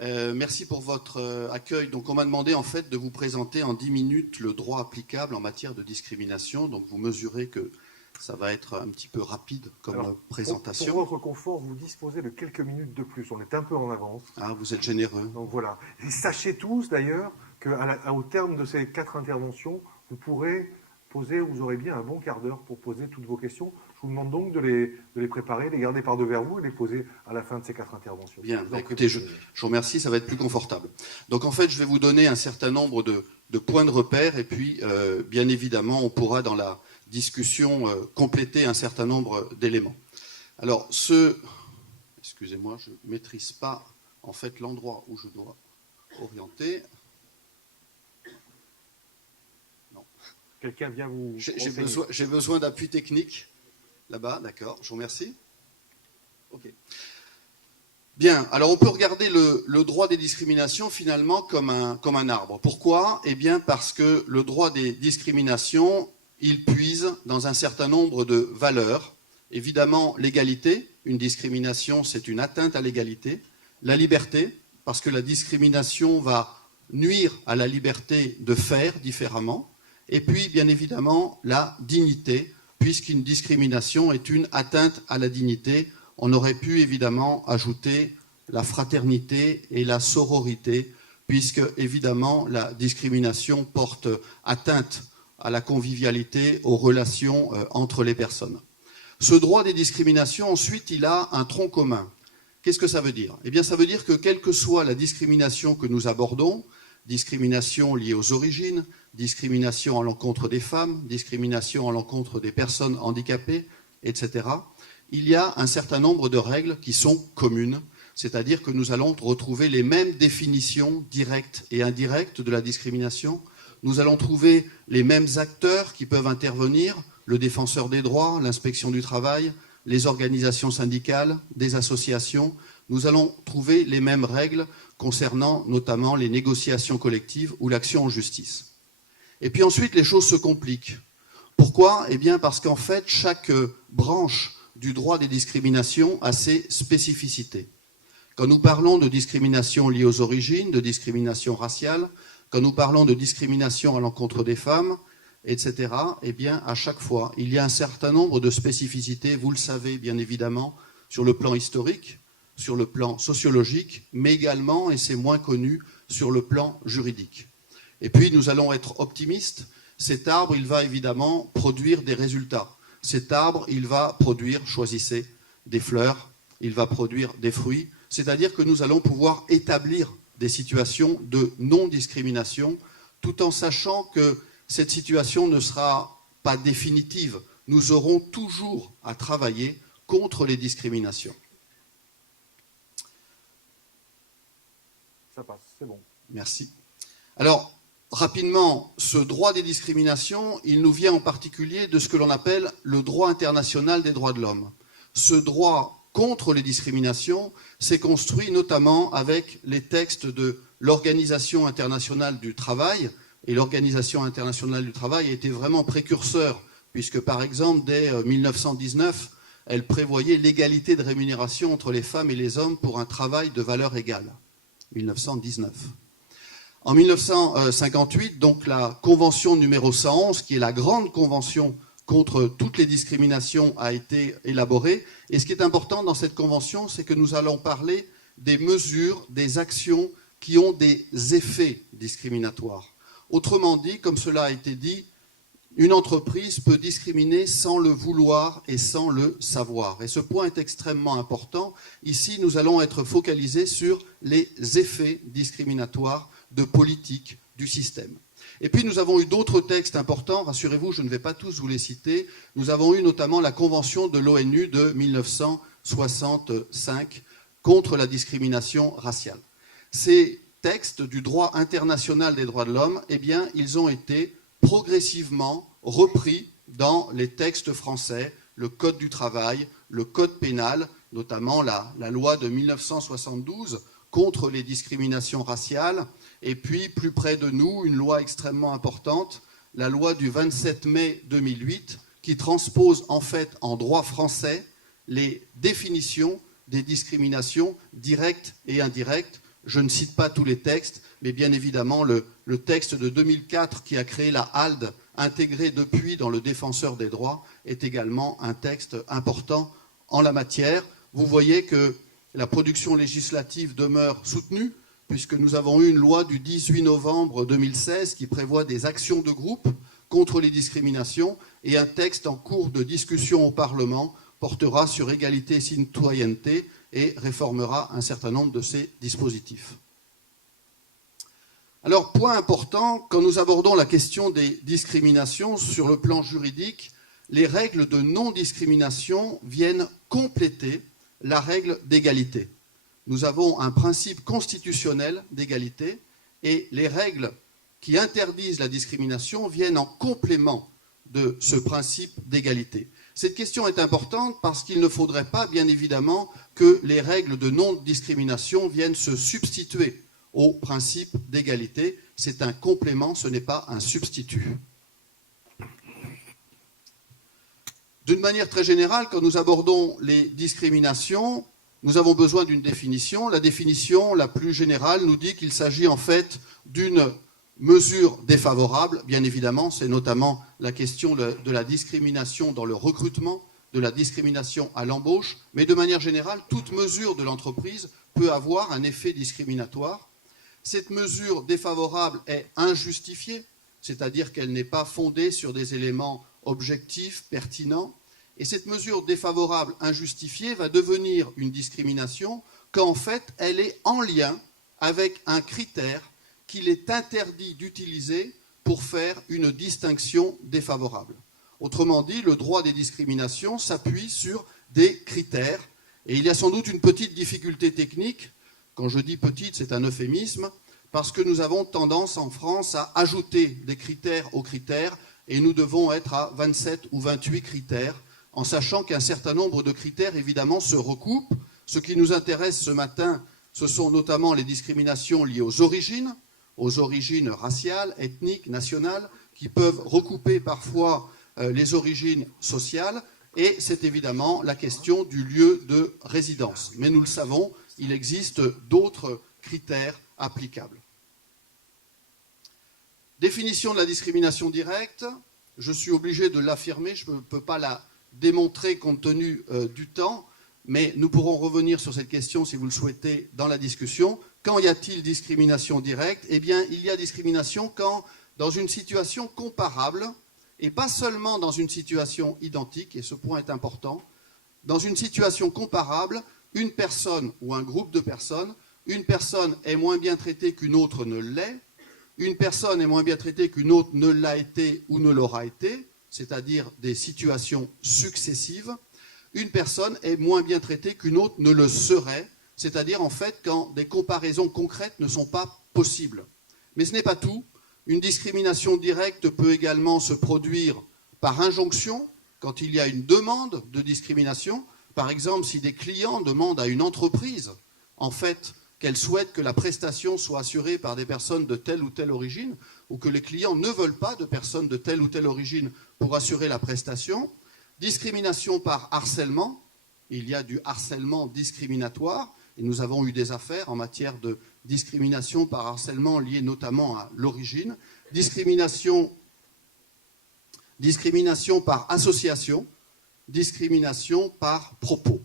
Merci pour votre accueil. Donc, on m'a demandé en fait de vous présenter en 10 minutes le droit applicable en matière de discrimination. Donc, vous mesurez que ça va être un petit peu rapide comme présentation. Pour votre confort, vous disposez de quelques minutes de plus. On est un peu en avance. Ah, vous êtes généreux. Donc voilà. Et sachez tous d'ailleurs qu'au terme de ces 4 interventions, vous pourrez poser, vous aurez bien un bon quart d'heure pour poser toutes vos questions. Je vous demande donc de les préparer, de les garder par devers vous et de les poser à la fin de ces 4 interventions. Bien, écoutez, je vous remercie, ça va être plus confortable. Donc en fait, je vais vous donner un certain nombre de points de repère et puis, bien évidemment, on pourra dans la discussion compléter un certain nombre d'éléments. Alors, excusez-moi, je ne maîtrise pas en fait l'endroit où je dois orienter. Quelqu'un vient vous... J'ai besoin d'appui technique. Là-bas, d'accord, je vous remercie. Ok. Bien, alors on peut regarder le droit des discriminations finalement comme un arbre. Pourquoi? Eh bien parce que le droit des discriminations, il puise dans un certain nombre de valeurs. Évidemment, l'égalité, une discrimination, c'est une atteinte à l'égalité. La liberté, parce que la discrimination va nuire à la liberté de faire différemment. Et puis, bien évidemment, la dignité, puisqu'une discrimination est une atteinte à la dignité. On aurait pu évidemment ajouter la fraternité et la sororité, puisque évidemment la discrimination porte atteinte à la convivialité, aux relations entre les personnes. Ce droit des discriminations, ensuite, il a un tronc commun. Qu'est-ce que ça veut dire? Eh bien, ça veut dire que quelle que soit la discrimination que nous abordons, discrimination liée aux origines, discrimination à l'encontre des femmes, discrimination à l'encontre des personnes handicapées, etc., il y a un certain nombre de règles qui sont communes, c'est-à-dire que nous allons retrouver les mêmes définitions directes et indirectes de la discrimination. Nous allons trouver les mêmes acteurs qui peuvent intervenir, le défenseur des droits, l'inspection du travail, les organisations syndicales, des associations. Nous allons trouver les mêmes règles concernant notamment les négociations collectives ou l'action en justice. Et puis ensuite, les choses se compliquent. Pourquoi? Eh bien parce qu'en fait, chaque branche du droit des discriminations a ses spécificités. Quand nous parlons de discrimination liée aux origines, de discrimination raciale, quand nous parlons de discrimination à l'encontre des femmes, etc., eh bien, à chaque fois, il y a un certain nombre de spécificités, vous le savez bien évidemment, sur le plan historique, sur le plan sociologique, mais également, et c'est moins connu, sur le plan juridique. Et puis, nous allons être optimistes. Cet arbre, il va évidemment produire des résultats. Cet arbre, il va produire, choisissez, des fleurs, il va produire des fruits. C'est-à-dire que nous allons pouvoir établir des situations de non-discrimination, tout en sachant que cette situation ne sera pas définitive. Nous aurons toujours à travailler contre les discriminations. Ça passe, c'est bon. Merci. Alors, rapidement, ce droit des discriminations, il nous vient en particulier de ce que l'on appelle le droit international des droits de l'homme. Ce droit contre les discriminations s'est construit notamment avec les textes de l'Organisation internationale du travail, et l'Organisation internationale du travail a été vraiment précurseur, puisque par exemple, dès 1919, elle prévoyait l'égalité de rémunération entre les femmes et les hommes pour un travail de valeur égale. 1919. En 1958, donc la convention numéro 111, qui est la grande convention contre toutes les discriminations, a été élaborée. Et ce qui est important dans cette convention, c'est que nous allons parler des mesures, des actions qui ont des effets discriminatoires. Autrement dit, comme cela a été dit, une entreprise peut discriminer sans le vouloir et sans le savoir. Et ce point est extrêmement important. Ici, nous allons être focalisés sur les effets discriminatoires de politique du système. Et puis nous avons eu d'autres textes importants, rassurez-vous, je ne vais pas tous vous les citer. Nous avons eu notamment la Convention de l'ONU de 1965 contre la discrimination raciale. Ces textes du droit international des droits de l'homme, eh bien, ils ont été progressivement repris dans les textes français, le Code du travail, le Code pénal, notamment la loi de 1972 contre les discriminations raciales, et puis plus près de nous, une loi extrêmement importante, la loi du 27 mai 2008, qui transpose en fait en droit français les définitions des discriminations directes et indirectes, Je ne cite pas tous les textes, mais bien évidemment le texte de 2004 qui a créé la HALD, intégré depuis dans le Défenseur des droits, est également un texte important en la matière. Vous voyez que la production législative demeure soutenue, puisque nous avons eu une loi du 18 novembre 2016 qui prévoit des actions de groupe contre les discriminations, et un texte en cours de discussion au Parlement portera sur égalité et citoyenneté et réformera un certain nombre de ces dispositifs. Alors, point important, quand nous abordons la question des discriminations sur le plan juridique, les règles de non-discrimination viennent compléter la règle d'égalité. Nous avons un principe constitutionnel d'égalité et les règles qui interdisent la discrimination viennent en complément de ce principe d'égalité. Cette question est importante parce qu'il ne faudrait pas, bien évidemment, que les règles de non-discrimination viennent se substituer au principe d'égalité. C'est un complément, ce n'est pas un substitut. D'une manière très générale, quand nous abordons les discriminations, nous avons besoin d'une définition. La définition la plus générale nous dit qu'il s'agit en fait d'une mesure défavorable. Bien évidemment, c'est notamment la question de la discrimination dans le recrutement, de la discrimination à l'embauche, mais de manière générale, toute mesure de l'entreprise peut avoir un effet discriminatoire. Cette mesure défavorable est injustifiée, c'est-à-dire qu'elle n'est pas fondée sur des éléments objectifs, pertinents. Et cette mesure défavorable injustifiée va devenir une discrimination quand en fait elle est en lien avec un critère qu'il est interdit d'utiliser pour faire une distinction défavorable. Autrement dit, le droit des discriminations s'appuie sur des critères. Et il y a sans doute une petite difficulté technique. Quand je dis petite, c'est un euphémisme, parce que nous avons tendance en France à ajouter des critères aux critères, et nous devons être à 27 ou 28 critères, en sachant qu'un certain nombre de critères, évidemment, se recoupent. Ce qui nous intéresse ce matin, ce sont notamment les discriminations liées aux origines raciales, ethniques, nationales, qui peuvent recouper parfois les origines sociales, et c'est évidemment la question du lieu de résidence. Mais nous le savons, il existe d'autres critères applicables. Définition de la discrimination directe, je suis obligé de l'affirmer, je ne peux pas la démontrer compte tenu du temps, mais nous pourrons revenir sur cette question si vous le souhaitez dans la discussion. Quand y a-t-il discrimination directe? Eh bien, il y a discrimination quand, dans une situation comparable, et pas seulement dans une situation identique, et ce point est important, dans une situation comparable, une personne ou un groupe de personnes, une personne est moins bien traitée qu'une autre ne l'est, une personne est moins bien traitée qu'une autre ne l'a été ou ne l'aura été, c'est-à-dire des situations successives, une personne est moins bien traitée qu'une autre ne le serait, c'est-à-dire en fait quand des comparaisons concrètes ne sont pas possibles. Mais ce n'est pas tout. Une discrimination directe peut également se produire par injonction, quand il y a une demande de discrimination. Par exemple, si des clients demandent à une entreprise, en fait, qu'elle souhaite que la prestation soit assurée par des personnes de telle ou telle origine, ou que les clients ne veulent pas de personnes de telle ou telle origine pour assurer la prestation. Discrimination par harcèlement, il y a du harcèlement discriminatoire, et nous avons eu des affaires en matière de discrimination par harcèlement liée notamment à l'origine. Discrimination par association, discrimination par propos.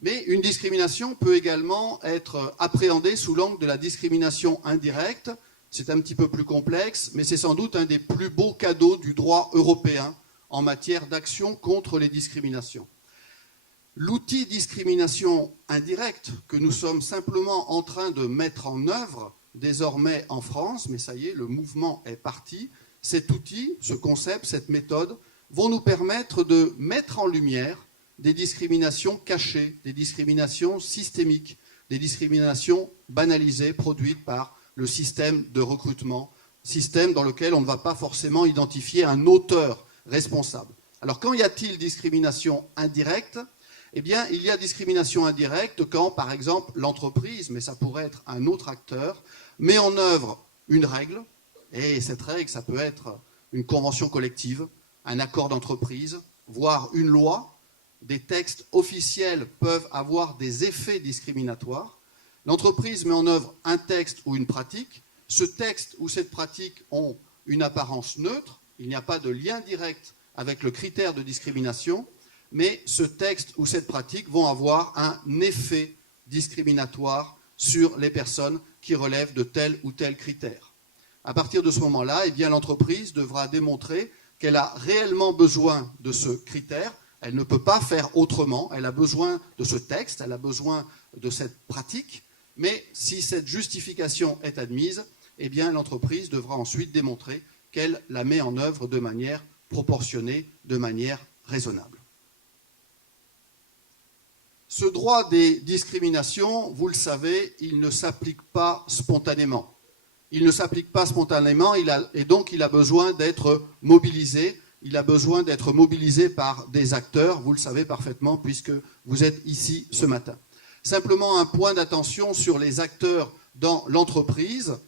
Mais une discrimination peut également être appréhendée sous l'angle de la discrimination indirecte. C'est un petit peu plus complexe, mais c'est sans doute un des plus beaux cadeaux du droit européen en matière d'action contre les discriminations. L'outil discrimination indirecte que nous sommes simplement en train de mettre en œuvre désormais en France, mais ça y est, le mouvement est parti, cet outil, ce concept, cette méthode, vont nous permettre de mettre en lumière des discriminations cachées, des discriminations systémiques, des discriminations banalisées produites par le système de recrutement, système dans lequel on ne va pas forcément identifier un auteur responsable. Alors quand y a-t-il discrimination indirecte? Eh bien, il y a discrimination indirecte quand, par exemple, l'entreprise, mais ça pourrait être un autre acteur, met en œuvre une règle, et cette règle, ça peut être une convention collective, un accord d'entreprise, voire une loi, des textes officiels peuvent avoir des effets discriminatoires. L'entreprise met en œuvre un texte ou une pratique. Ce texte ou cette pratique ont une apparence neutre. Il n'y a pas de lien direct avec le critère de discrimination, mais ce texte ou cette pratique vont avoir un effet discriminatoire sur les personnes qui relèvent de tel ou tel critère. À partir de ce moment-là, eh bien, l'entreprise devra démontrer qu'elle a réellement besoin de ce critère. Elle ne peut pas faire autrement. Elle a besoin de ce texte, elle a besoin de cette pratique. Mais si cette justification est admise, eh bien, l'entreprise devra ensuite démontrer qu'elle la met en œuvre de manière proportionnée, de manière raisonnable. Ce droit des discriminations, vous le savez, il ne s'applique pas spontanément. Il ne s'applique pas spontanément et donc il a besoin d'être mobilisé. Il a besoin d'être mobilisé par des acteurs, vous le savez parfaitement puisque vous êtes ici ce matin. Simplement un point d'attention sur les acteurs dans l'entreprise.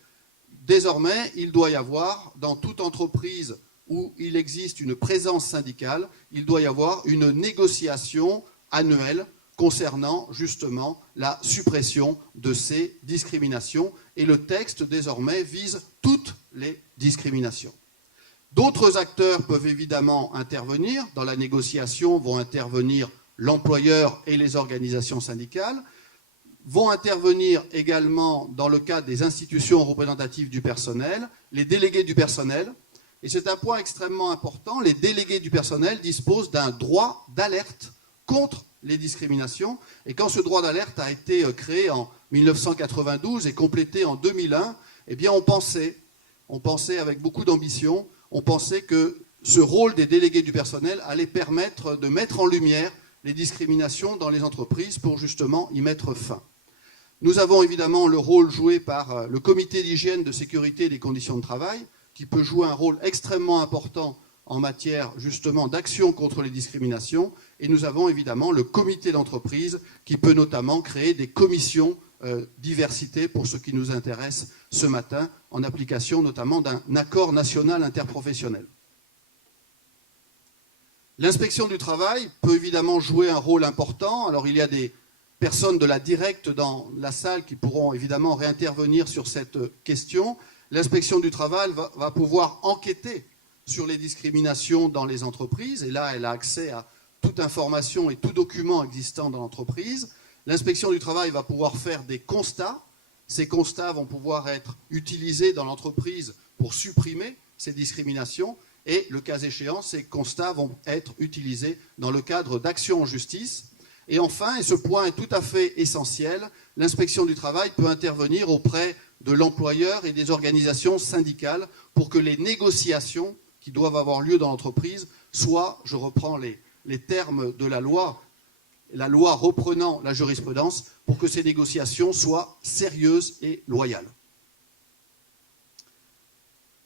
Désormais, il doit y avoir, dans toute entreprise où il existe une présence syndicale, il doit y avoir une négociation annuelle concernant justement la suppression de ces discriminations. Et le texte, désormais, vise toutes les discriminations. D'autres acteurs peuvent évidemment intervenir. Dans la négociation vont intervenir l'employeur et les organisations syndicales, vont intervenir également, dans le cadre des institutions représentatives du personnel, les délégués du personnel. Et c'est un point extrêmement important, les délégués du personnel disposent d'un droit d'alerte contre les discriminations. Et quand ce droit d'alerte a été créé en 1992 et complété en 2001, eh bien on pensait avec beaucoup d'ambition, on pensait que ce rôle des délégués du personnel allait permettre de mettre en lumière les discriminations dans les entreprises pour justement y mettre fin. Nous avons évidemment le rôle joué par le comité d'hygiène, de sécurité et des conditions de travail, qui peut jouer un rôle extrêmement important en matière justement d'action contre les discriminations. Et nous avons évidemment le comité d'entreprise qui peut notamment créer des commissions diversité pour ce qui nous intéresse ce matin, en application notamment d'un accord national interprofessionnel. L'inspection du travail peut évidemment jouer un rôle important. Alors il y a des personnes de la directe dans la salle qui pourront évidemment réintervenir sur cette question. L'inspection du travail va pouvoir enquêter sur les discriminations dans les entreprises, et là elle a accès à toute information et tout document existant dans l'entreprise. L'inspection du travail va pouvoir faire des constats. Ces constats vont pouvoir être utilisés dans l'entreprise pour supprimer ces discriminations. Et le cas échéant, ces constats vont être utilisés dans le cadre d'actions en justice. Et enfin, et ce point est tout à fait essentiel, l'inspection du travail peut intervenir auprès de l'employeur et des organisations syndicales pour que les négociations qui doivent avoir lieu dans l'entreprise soient, je reprends les termes de la loi reprenant la jurisprudence, pour que ces négociations soient sérieuses et loyales.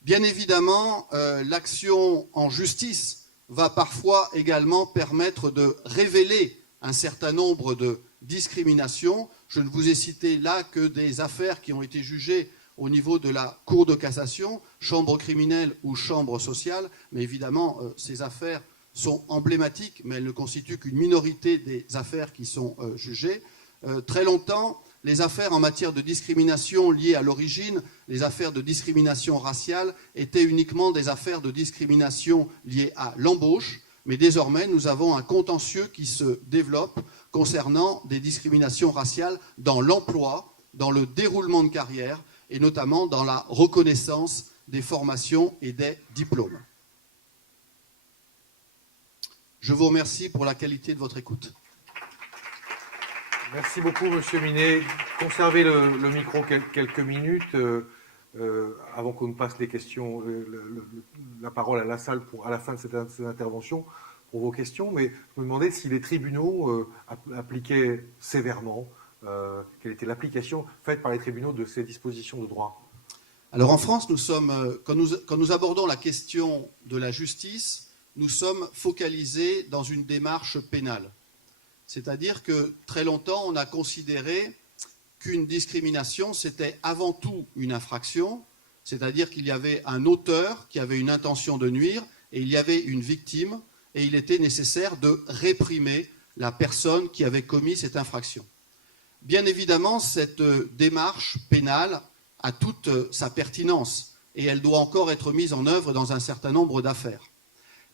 Bien évidemment, l'action en justice va parfois également permettre de révéler un certain nombre de discriminations. Je ne vous ai cité là que des affaires qui ont été jugées au niveau de la Cour de cassation, chambre criminelle ou chambre sociale, mais évidemment, ces affaires sont emblématiques, mais elles ne constituent qu'une minorité des affaires qui sont jugées. Très longtemps, les affaires en matière de discrimination liées à l'origine, les affaires de discrimination raciale, étaient uniquement des affaires de discrimination liées à l'embauche, mais désormais, nous avons un contentieux qui se développe concernant des discriminations raciales dans l'emploi, dans le déroulement de carrière, et notamment dans la reconnaissance des formations et des diplômes. Je vous remercie pour la qualité de votre écoute. Merci beaucoup, Monsieur Minet. Conservez le micro quelques minutes avant qu'on ne passe les questions, la parole à la salle à la fin de cette intervention pour vos questions. Mais je me demandais si les tribunaux appliquaient sévèrement, quelle était l'application faite par les tribunaux de ces dispositions de droit. Alors en France, quand nous abordons la question de la justice, nous sommes focalisés dans une démarche pénale. C'est-à-dire que très longtemps, on a considéré qu'une discrimination, c'était avant tout une infraction, c'est-à-dire qu'il y avait un auteur qui avait une intention de nuire et il y avait une victime et il était nécessaire de réprimer la personne qui avait commis cette infraction. Bien évidemment, cette démarche pénale a toute sa pertinence et elle doit encore être mise en œuvre dans un certain nombre d'affaires.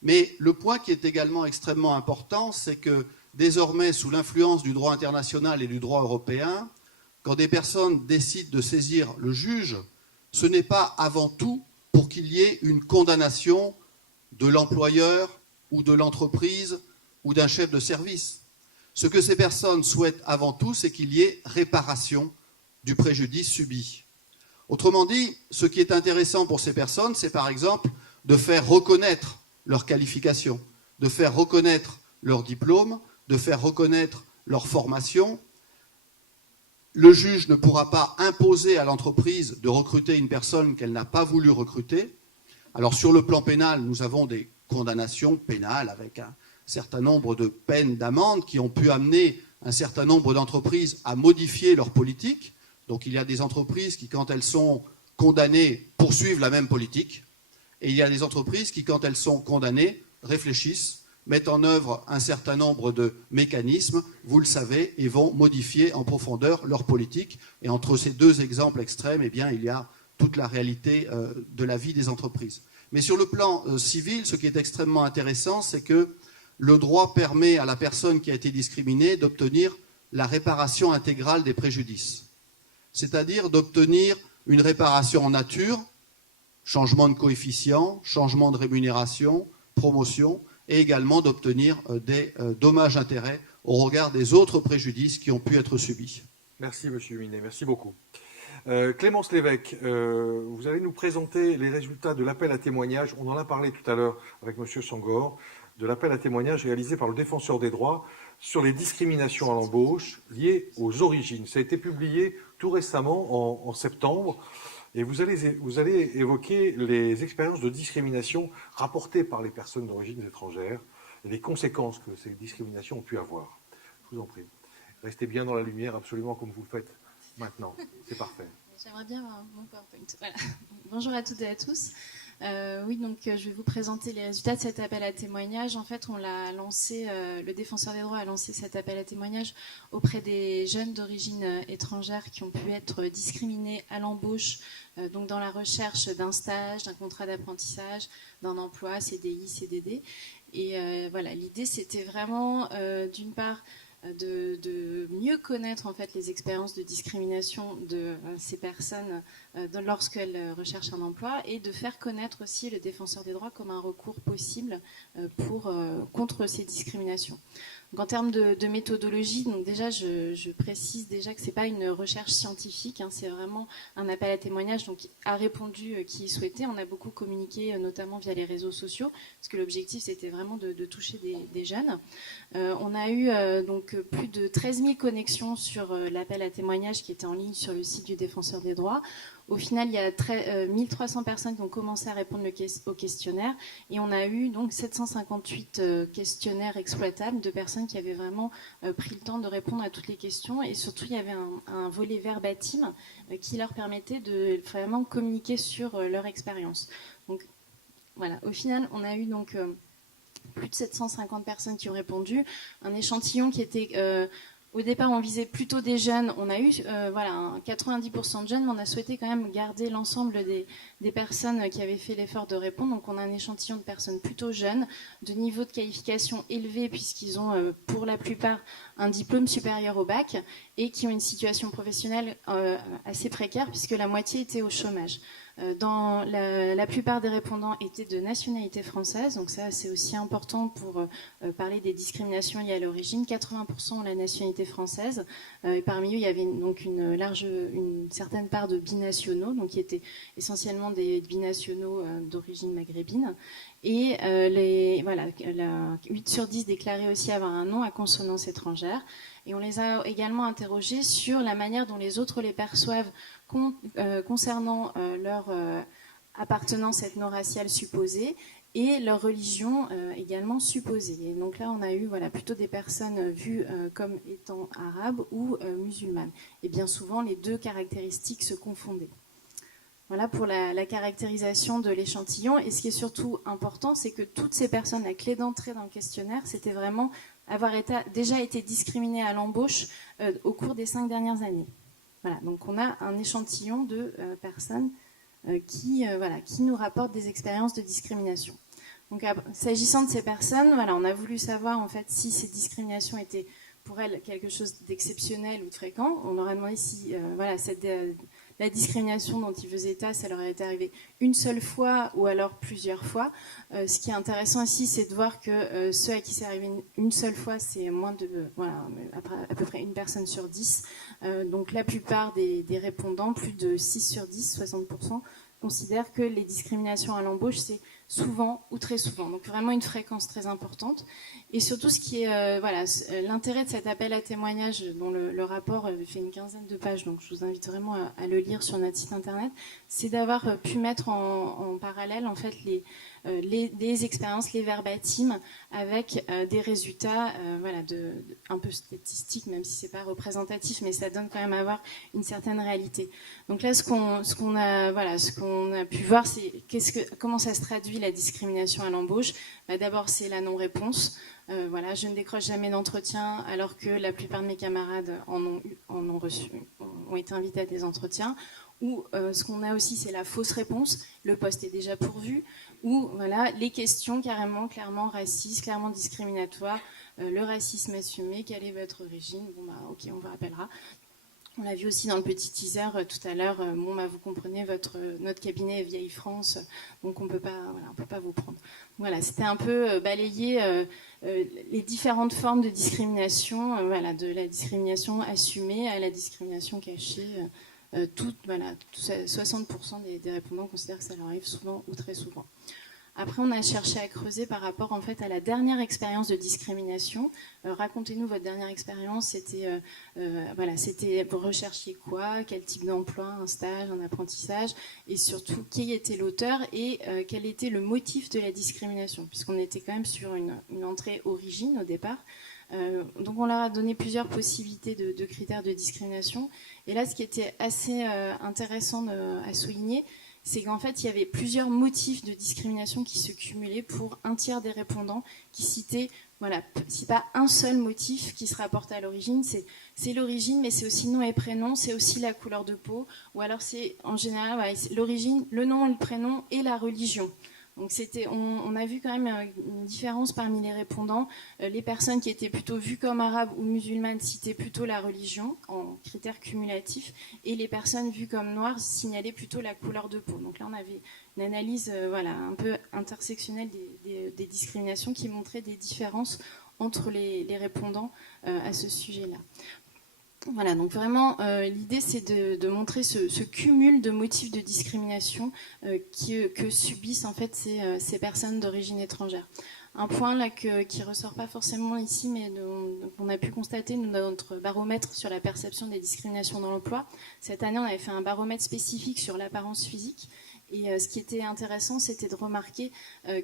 Mais le point qui est également extrêmement important, c'est que désormais, sous l'influence du droit international et du droit européen, quand des personnes décident de saisir le juge, ce n'est pas avant tout pour qu'il y ait une condamnation de l'employeur ou de l'entreprise ou d'un chef de service. Ce que ces personnes souhaitent avant tout, c'est qu'il y ait réparation du préjudice subi. Autrement dit, ce qui est intéressant pour ces personnes, c'est par exemple de faire reconnaître leurs qualifications, de faire reconnaître leur diplôme, de faire reconnaître leur formation. Le juge ne pourra pas imposer à l'entreprise de recruter une personne qu'elle n'a pas voulu recruter. Alors sur le plan pénal, nous avons des condamnations pénales avec un certain nombre de peines d'amende qui ont pu amener un certain nombre d'entreprises à modifier leur politique. Donc il y a des entreprises qui, quand elles sont condamnées, poursuivent la même politique. Et il y a des entreprises qui, quand elles sont condamnées, réfléchissent, mettent en œuvre un certain nombre de mécanismes, vous le savez, et vont modifier en profondeur leur politique. Et entre ces deux exemples extrêmes, eh bien, il y a toute la réalité de la vie des entreprises. Mais sur le plan civil, ce qui est extrêmement intéressant, c'est que le droit permet à la personne qui a été discriminée d'obtenir la réparation intégrale des préjudices. C'est-à-dire d'obtenir une réparation en nature, changement de coefficient, changement de rémunération, promotion, et également d'obtenir des dommages-intérêts au regard des autres préjudices qui ont pu être subis. Merci, M. Minet, merci beaucoup. Clémence Lévesque, vous allez nous présenter les résultats de l'appel à témoignages. On en a parlé tout à l'heure avec M. Sangor, de l'appel à témoignages réalisé par le Défenseur des droits sur les discriminations à l'embauche liées aux origines. Ça a été publié tout récemment, en septembre. Et vous allez évoquer les expériences de discrimination rapportées par les personnes d'origine étrangère et les conséquences que ces discriminations ont pu avoir. Je vous en prie. Restez bien dans la lumière, absolument comme vous le faites maintenant. C'est parfait. J'aimerais bien avoir mon PowerPoint. Voilà. Bonjour à toutes et à tous. Oui, donc je vais vous présenter les résultats de cet appel à témoignages. En fait, on l'a lancé, le Défenseur des droits a lancé cet appel à témoignages auprès des jeunes d'origine étrangère qui ont pu être discriminés à l'embauche, donc dans la recherche d'un stage, d'un contrat d'apprentissage, d'un emploi, CDI, CDD. Et voilà, l'idée c'était vraiment, d'une part, de mieux connaître en fait les expériences de discrimination de ces personnes lorsqu'elles recherchent un emploi et de faire connaître aussi le Défenseur des droits comme un recours possible contre ces discriminations. Donc, en termes de méthodologie, donc déjà je précise déjà que c'est pas une recherche scientifique, hein, c'est vraiment un appel à témoignage donc a répondu qui souhaitait. On a beaucoup communiqué notamment via les réseaux sociaux parce que l'objectif c'était vraiment de toucher des jeunes. On a eu donc plus de 13 000 connexions sur l'appel à témoignage qui était en ligne sur le site du Défenseur des droits. Au final, il y a 1300 personnes qui ont commencé à répondre au questionnaire et on a eu donc 758 questionnaires exploitables de personnes qui avaient vraiment pris le temps de répondre à toutes les questions et surtout il y avait un volet verbatim qui leur permettait de vraiment communiquer sur leur expérience. Donc voilà, au final, on a eu donc plus de 750 personnes qui ont répondu, un échantillon qui était... Au départ, on visait plutôt des jeunes. On a eu 90% de jeunes, mais on a souhaité quand même garder l'ensemble des personnes qui avaient fait l'effort de répondre. Donc, on a un échantillon de personnes plutôt jeunes, de niveau de qualification élevé, puisqu'ils ont pour la plupart un diplôme supérieur au bac et qui ont une situation professionnelle assez précaire, puisque la moitié était au chômage. Dans la plupart des répondants étaient de nationalité française, donc ça c'est aussi important pour parler des discriminations liées à l'origine. 80% ont la nationalité française, et parmi eux il y avait donc une certaine part de binationaux, donc qui étaient essentiellement des binationaux d'origine maghrébine. Et 8 sur 10 déclaraient aussi avoir un nom à consonance étrangère. Et on les a également interrogés sur la manière dont les autres les perçoivent concernant leur appartenance ethno-raciale supposée et leur religion également supposée. Et donc là, on a eu plutôt des personnes vues comme étant arabes ou musulmanes. Et bien souvent, les deux caractéristiques se confondaient. Voilà pour la caractérisation de l'échantillon. Et ce qui est surtout important, c'est que toutes ces personnes, la clé d'entrée dans le questionnaire, c'était vraiment déjà été discriminés à l'embauche au cours des 5 dernières années. Voilà, donc on a un échantillon de personnes qui nous rapportent des expériences de discrimination. Donc, s'agissant de ces personnes, voilà, on a voulu savoir en fait si ces discriminations étaient pour elles quelque chose d'exceptionnel ou de fréquent. On leur a demandé si la discrimination dont ils faisaient état, ça leur était arrivé une seule fois ou alors plusieurs fois. Ce qui est intéressant ici, c'est de voir que ceux à qui c'est arrivé une seule fois, c'est à peu près une personne sur 10. Donc la plupart des répondants, plus de 6 sur 10, 60%, considèrent que les discriminations à l'embauche, c'est souvent ou très souvent. Donc vraiment une fréquence très importante. Et surtout, ce qui est l'intérêt de cet appel à témoignages, dont le rapport fait une quinzaine de pages, donc je vous invite vraiment à le lire sur notre site internet, c'est d'avoir pu mettre en parallèle en fait les expériences, les verbatims, avec des résultats un peu statistiques, même si c'est pas représentatif, mais ça donne quand même à voir une certaine réalité. Donc là, ce qu'on a pu voir, c'est comment ça se traduit la discrimination à l'embauche. D'abord, c'est la non-réponse. Je ne décroche jamais d'entretien, alors que la plupart de mes camarades ont été invités à des entretiens. Ou ce qu'on a aussi, c'est la fausse réponse. Le poste est déjà pourvu. Ou les questions clairement racistes, clairement discriminatoires. Le racisme assumé, quelle est votre origine ? Ok, on vous rappellera. On l'a vu aussi dans le petit teaser tout à l'heure. Vous comprenez, notre cabinet est Vieille France, donc on peut pas vous prendre. Voilà, c'était un peu balayer les différentes formes de discrimination, de la discrimination assumée à la discrimination cachée. 60% des répondants considèrent que ça leur arrive souvent ou très souvent. Après, on a cherché à creuser par rapport en fait à la dernière expérience de discrimination. Racontez-nous votre dernière expérience. C'était vous recherchiez quoi ? Quel type d'emploi ? Un stage, un apprentissage ? Et surtout, qui était l'auteur et quel était le motif de la discrimination ? Puisqu'on était quand même sur une entrée origine au départ. Donc on leur a donné plusieurs possibilités de critères de discrimination. Et là, ce qui était assez intéressant à souligner, c'est qu'en fait, il y avait plusieurs motifs de discrimination qui se cumulaient pour un tiers des répondants qui citaient, c'est pas un seul motif qui se rapporte à l'origine, c'est l'origine, mais c'est aussi nom et prénom, c'est aussi la couleur de peau, ou alors c'est en général l'origine, le nom, le prénom et la religion. Donc on a vu quand même une différence parmi les répondants. Les personnes qui étaient plutôt vues comme arabes ou musulmanes citaient plutôt la religion en critères cumulatifs, et les personnes vues comme noires signalaient plutôt la couleur de peau. Donc là, on avait une analyse un peu intersectionnelle des discriminations qui montrait des différences entre les répondants à ce sujet-là. Voilà, donc vraiment, l'idée, c'est de montrer ce cumul de motifs de discrimination que subissent en fait ces personnes d'origine étrangère. Un point là qui ressort pas forcément ici, mais qu'on a pu constater dans notre baromètre sur la perception des discriminations dans l'emploi. Cette année, on avait fait un baromètre spécifique sur l'apparence physique. Et ce qui était intéressant, c'était de remarquer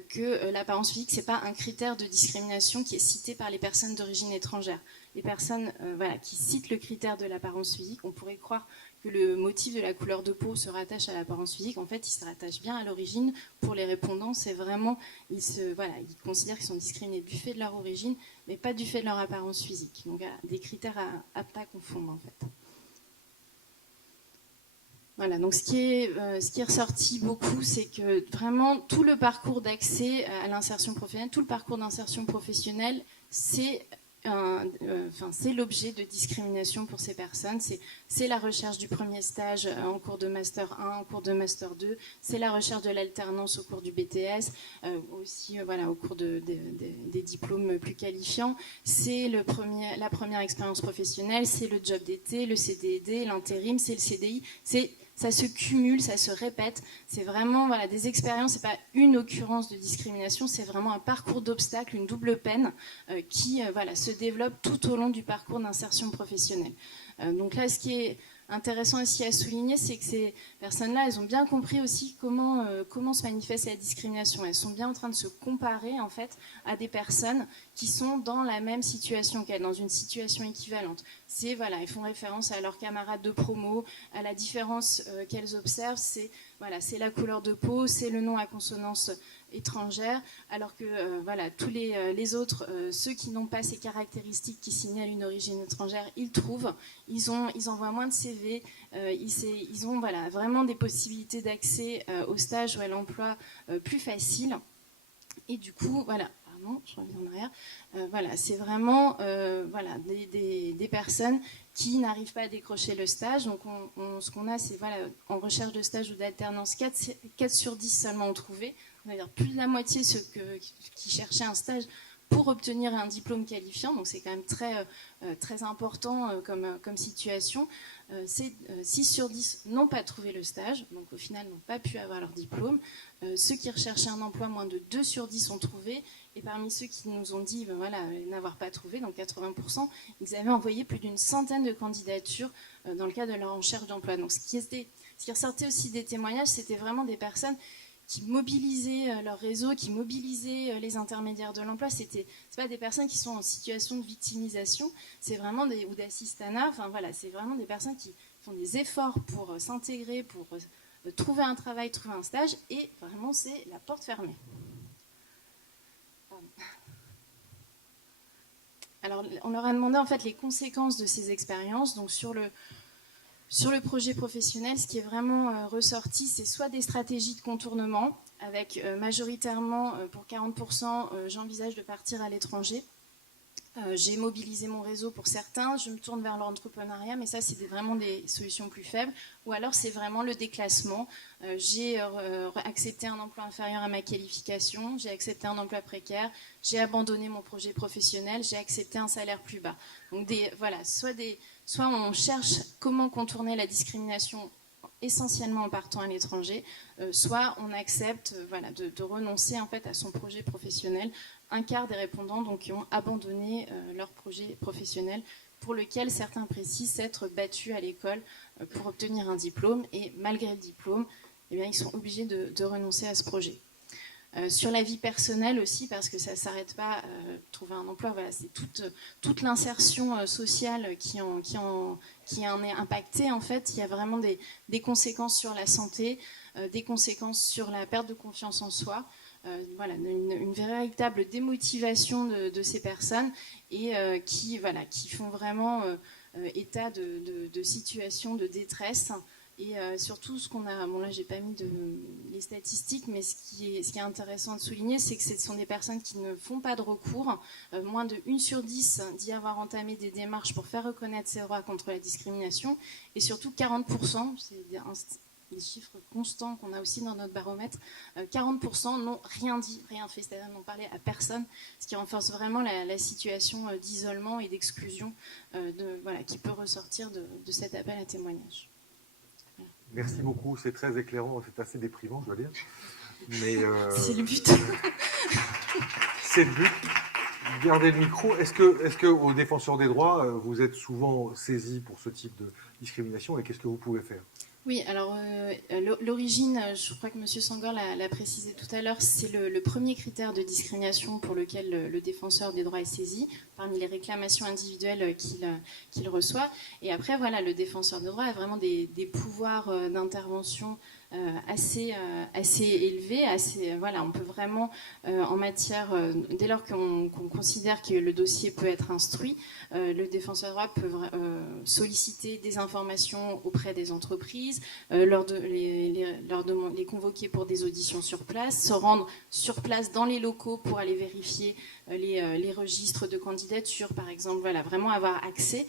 que l'apparence physique, c'est pas un critère de discrimination qui est cité par les personnes d'origine étrangère. Les personnes qui citent le critère de l'apparence physique, on pourrait croire que le motif de la couleur de peau se rattache à l'apparence physique. En fait, il se rattache bien à l'origine. Pour les répondants, c'est vraiment, ils considèrent qu'ils sont discriminés du fait de leur origine, mais pas du fait de leur apparence physique. Donc, des critères à pas confondre, en fait. Voilà, donc ce qui est ressorti beaucoup, c'est que vraiment tout le parcours d'accès à l'insertion professionnelle, tout le parcours d'insertion professionnelle, c'est l'objet de discrimination pour ces personnes. C'est la recherche du premier stage en cours de Master 1, en cours de Master 2, c'est la recherche de l'alternance au cours du BTS, aussi au cours des diplômes plus qualifiants, c'est la première expérience professionnelle, c'est le job d'été, le CDD, l'intérim, c'est le CDI, ça se cumule, ça se répète. C'est vraiment des expériences, c'est pas une occurrence de discrimination, c'est vraiment un parcours d'obstacles, une double peine qui se développe tout au long du parcours d'insertion professionnelle. Donc là, ce qui est intéressant aussi à souligner, c'est que ces personnes-là, elles ont bien compris aussi comment se manifeste la discrimination. Elles sont bien en train de se comparer en fait à des personnes qui sont dans la même situation qu'elles, dans une situation équivalente. C'est voilà, ils font référence à leurs camarades de promo, à la différence qu'elles observent, c'est la couleur de peau, c'est le nom à consonance étrangère, alors que tous les autres, ceux qui n'ont pas ces caractéristiques qui signalent une origine étrangère, ils trouvent, ils envoient moins de CV, ils ont vraiment des possibilités d'accès au stage ou à l'emploi plus faciles. Et du coup, je reviens en arrière. C'est vraiment des personnes qui n'arrivent pas à décrocher le stage. Donc, ce qu'on a, c'est en recherche de stage ou d'alternance, 4 sur 10 seulement ont trouvé. On va dire plus de la moitié ceux qui cherchaient un stage pour obtenir un diplôme qualifiant. Donc, c'est quand même très important comme situation. 6 sur 10 n'ont pas trouvé le stage, donc au final n'ont pas pu avoir leur diplôme. Ceux qui recherchaient un emploi, moins de 2 sur 10 ont trouvé. Et parmi ceux qui nous ont dit n'avoir pas trouvé, donc 80%, ils avaient envoyé plus d'une centaine de candidatures dans le cadre de leur recherche d'emploi. Donc ce qui ressortait aussi des témoignages, c'était vraiment des personnes qui mobilisaient leur réseau, qui mobilisaient les intermédiaires de l'emploi. C'est pas des personnes qui sont en situation de victimisation, c'est vraiment ou d'assistanat. C'est vraiment des personnes qui font des efforts pour s'intégrer, pour trouver un travail, trouver un stage, et vraiment c'est la porte fermée. Alors, on leur a demandé en fait les conséquences de ces expériences. Donc sur le projet professionnel, ce qui est vraiment ressorti, c'est soit des stratégies de contournement, avec majoritairement, pour 40%, j'envisage de partir à l'étranger. J'ai mobilisé mon réseau pour certains, je me tourne vers l'entrepreneuriat, mais ça, c'est vraiment des solutions plus faibles. Ou alors, c'est vraiment le déclassement. J'ai accepté un emploi inférieur à ma qualification, j'ai accepté un emploi précaire, j'ai abandonné mon projet professionnel, j'ai accepté un salaire plus bas. Donc, soit on cherche comment contourner la discrimination essentiellement en partant à l'étranger, soit on accepte de renoncer en fait à son projet professionnel. Un quart des répondants donc, qui ont abandonné leur projet professionnel, pour lequel certains précisent s'être battus à l'école pour obtenir un diplôme, et malgré le diplôme, eh bien, ils sont obligés de renoncer à ce projet. Sur la vie personnelle aussi, parce que ça ne s'arrête pas trouver un emploi, c'est toute l'insertion sociale qui en est impactée. En fait, il y a vraiment des conséquences sur la santé, des conséquences sur la perte de confiance en soi, une véritable démotivation de ces personnes, et qui font vraiment état de situation de détresse. Et surtout, ce qu'on a, là, j'ai pas mis les statistiques, mais ce qui est intéressant de souligner, c'est que ce sont des personnes qui ne font pas de recours. Moins de 1 sur 10 dit avoir entamé des démarches pour faire reconnaître ses droits contre la discrimination. Et surtout, 40%, c'est des chiffres constants qu'on a aussi dans notre baromètre, 40% n'ont rien dit, rien fait, c'est-à-dire n'ont parlé à personne, ce qui renforce vraiment la situation d'isolement et d'exclusion qui peut ressortir de cet appel à témoignage. Merci beaucoup, c'est très éclairant, c'est assez déprimant, je dois dire. Mais c'est le but. C'est le but. Gardez le micro. Est-ce que aux défenseurs des droits, vous êtes souvent saisis pour ce type de discrimination, et qu'est-ce que vous pouvez faire ? Oui, alors l'origine, je crois que M. Sangor l'a précisé tout à l'heure, c'est le premier critère de discrimination pour lequel le défenseur des droits est saisi, parmi les réclamations individuelles qu'il reçoit. Et après, le défenseur des droits a vraiment des pouvoirs d'intervention assez élevés. On peut vraiment, en matière, dès lors qu'on considère que le dossier peut être instruit, le défenseur des droits peut solliciter des informations auprès des entreprises, les convoquer pour des auditions sur place, se rendre sur place dans les locaux pour aller vérifier les registres de candidature, par exemple, vraiment avoir accès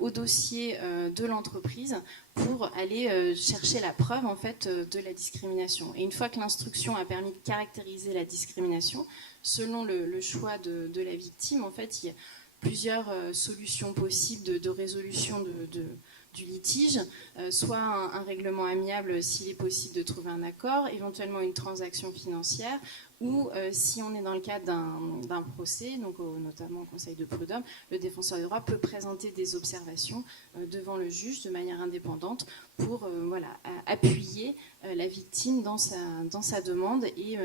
au dossier de l'entreprise pour aller chercher la preuve en fait de la discrimination. Et une fois que l'instruction a permis de caractériser la discrimination, selon le choix de la victime, en fait, il y a plusieurs solutions possibles de résolution du litige, soit un règlement amiable s'il est possible de trouver un accord, éventuellement une transaction financière, ou si on est dans le cadre d'un procès, donc notamment au Conseil de prud'homme, le défenseur des droits peut présenter des observations devant le juge de manière indépendante pour appuyer la victime dans sa demande et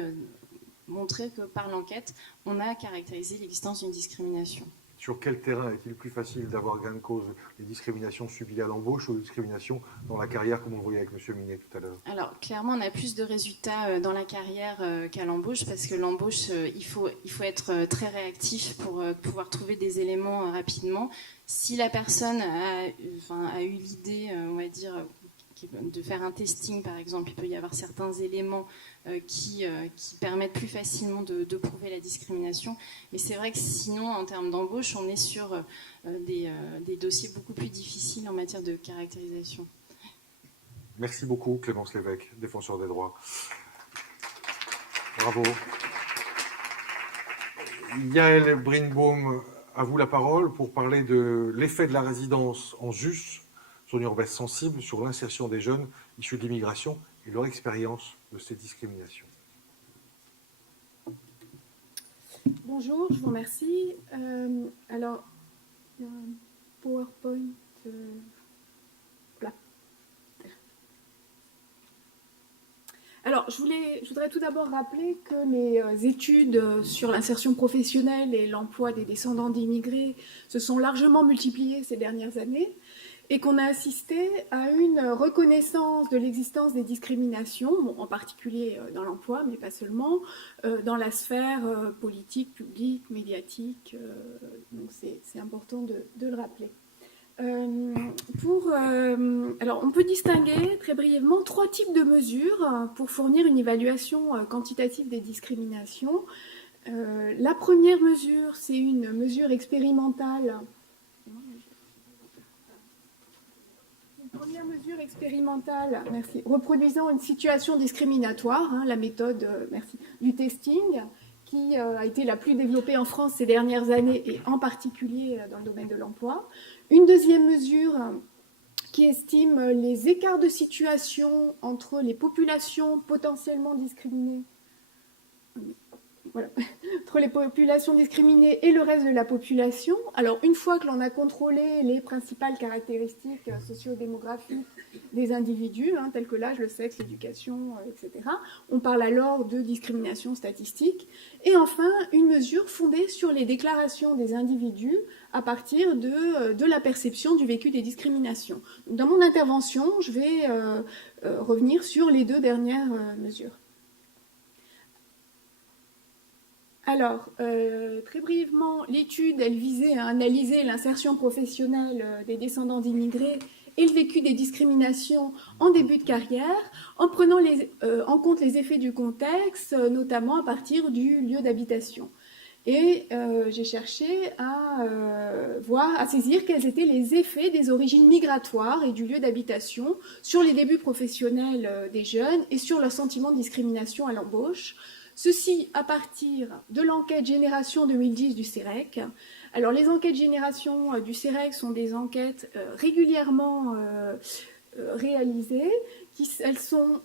montrer que par l'enquête, on a caractérisé l'existence d'une discrimination. Sur quel terrain est-il plus facile d'avoir gain de cause? Les discriminations subies à l'embauche ou les discriminations dans la carrière, comme on le voyait avec M. Minet tout à l'heure? Alors, clairement, on a plus de résultats dans la carrière qu'à l'embauche, parce que l'embauche, il faut être très réactif pour pouvoir trouver des éléments rapidement. Si la personne a eu l'idée, on va dire, de faire un testing, par exemple, il peut y avoir certains éléments qui permettent plus facilement de prouver la discrimination. Mais c'est vrai que sinon, en termes d'embauche, on est sur des dossiers beaucoup plus difficiles en matière de caractérisation. Merci beaucoup, Clémence Lévesque, défenseur des droits. Bravo. Yael Brinbaum, à vous la parole pour parler de l'effet de la résidence en JUS, zone urbaine sensible, sur l'insertion des jeunes issus de l'immigration et leur expérience de ces discriminations. Bonjour, je vous remercie. Alors, il y a un PowerPoint. Voilà. Alors, je voudrais tout d'abord rappeler que les études sur l'insertion professionnelle et l'emploi des descendants d'immigrés se sont largement multipliées ces dernières années, et qu'on a assisté à une reconnaissance de l'existence des discriminations, bon, en particulier dans l'emploi, mais pas seulement, dans la sphère politique, publique, médiatique. Donc c'est important de le rappeler. Alors, on peut distinguer très brièvement 3 types de mesures pour fournir une évaluation quantitative des discriminations. La première mesure, c'est une mesure expérimentale. Première mesure expérimentale, merci, reproduisant une situation discriminatoire, la méthode du testing, qui a été la plus développée en France ces dernières années, et en particulier dans le domaine de l'emploi. Une deuxième mesure qui estime les écarts de situation entre les populations potentiellement discriminées. Voilà. Entre les populations discriminées et le reste de la population. Alors, une fois que l'on a contrôlé les principales caractéristiques socio-démographiques des individus, telles que l'âge, le sexe, l'éducation, etc., on parle alors de discrimination statistique. Et enfin, une mesure fondée sur les déclarations des individus à partir de la perception du vécu des discriminations. Dans mon intervention, je vais revenir sur les 2 dernières mesures. Alors, très brièvement, l'étude, elle visait à analyser l'insertion professionnelle des descendants d'immigrés et le vécu des discriminations en début de carrière, en prenant en compte les effets du contexte, notamment à partir du lieu d'habitation. Et j'ai cherché à saisir quels étaient les effets des origines migratoires et du lieu d'habitation sur les débuts professionnels des jeunes et sur leur sentiment de discrimination à l'embauche. Ceci à partir de l'enquête Génération 2010 du CEREC. Alors, les enquêtes Génération du CEREC sont des enquêtes régulièrement réalisées. Elles sont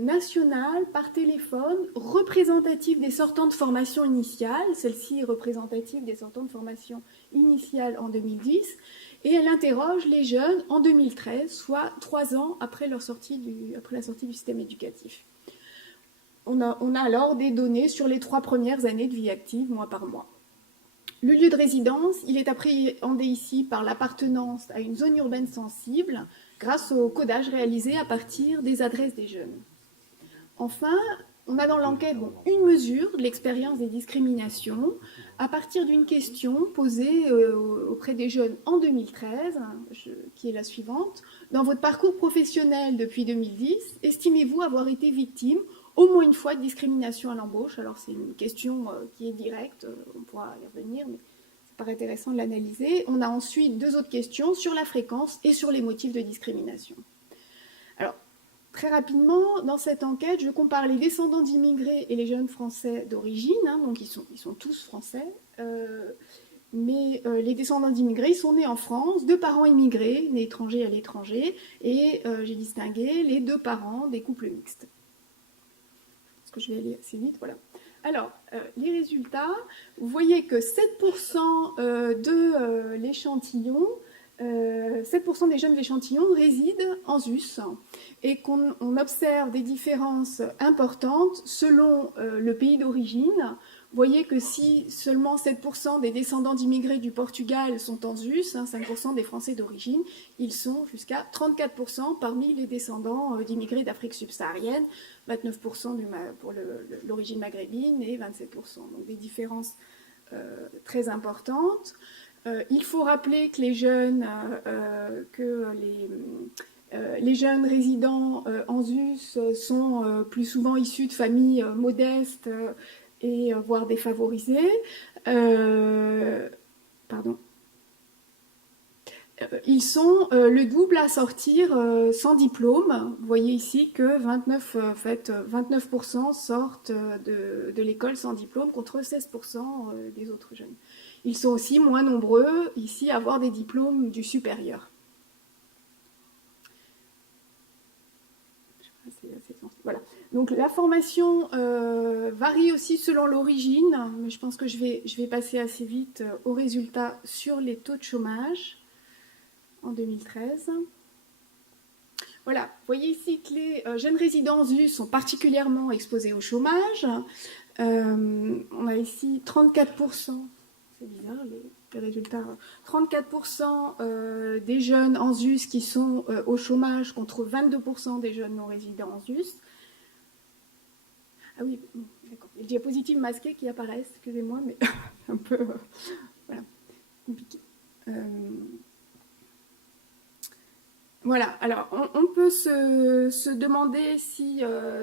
nationales, par téléphone, représentatives des sortants de formation initiale, celle-ci représentative des sortants de formation initiale en 2010, et elle interroge les jeunes en 2013, soit 3 ans après la sortie du système éducatif. On a alors des données sur les 3 premières années de vie active, mois par mois. Le lieu de résidence, il est appréhendé ici par l'appartenance à une zone urbaine sensible grâce au codage réalisé à partir des adresses des jeunes. Enfin, on a dans l'enquête une mesure de l'expérience des discriminations à partir d'une question posée auprès des jeunes en 2013, qui est la suivante. Dans votre parcours professionnel depuis 2010, estimez-vous avoir été victime au moins une fois de discrimination à l'embauche? Alors c'est une question qui est directe, on pourra y revenir, mais ça paraît intéressant de l'analyser. On a ensuite 2 autres questions sur la fréquence et sur les motifs de discrimination. Alors, très rapidement, dans cette enquête, je compare les descendants d'immigrés et les jeunes Français d'origine, donc ils sont tous Français. mais les descendants d'immigrés sont nés en France, 2 parents immigrés, nés étrangers à l'étranger, et j'ai distingué les 2 parents des couples mixtes. Parce que je vais aller assez vite, voilà. Alors, les résultats, vous voyez que 7% de l'échantillon, 7% des jeunes de l'échantillon résident en ZUS et qu'on observe des différences importantes selon le pays d'origine. Vous voyez que si seulement 7% des descendants d'immigrés du Portugal sont en ZUS, 5% des Français d'origine, ils sont jusqu'à 34% parmi les descendants d'immigrés d'Afrique subsaharienne, 29% pour l'origine maghrébine et 27%. Donc des différences très importantes. Il faut rappeler que les jeunes résidents en ZUS sont plus souvent issus de familles modestes et voire défavorisées. Ils sont le double à sortir sans diplôme. Vous voyez ici que 29% sortent de l'école sans diplôme contre 16% des autres jeunes. Ils sont aussi moins nombreux ici à avoir des diplômes du supérieur. Voilà. Donc la formation varie aussi selon l'origine, mais je pense que je vais passer assez vite aux résultats sur les taux de chômage en 2013. Voilà, vous voyez ici que les jeunes résidents ZUS sont particulièrement exposés au chômage. On a ici 34%. C'est bizarre, les résultats. 34% des jeunes en ZUS qui sont au chômage contre 22% des jeunes non résidents en ZUS. Ah oui, d'accord. Les diapositives masquées qui apparaissent, excusez-moi, mais un peu voilà, compliqué. Voilà, alors on peut se demander si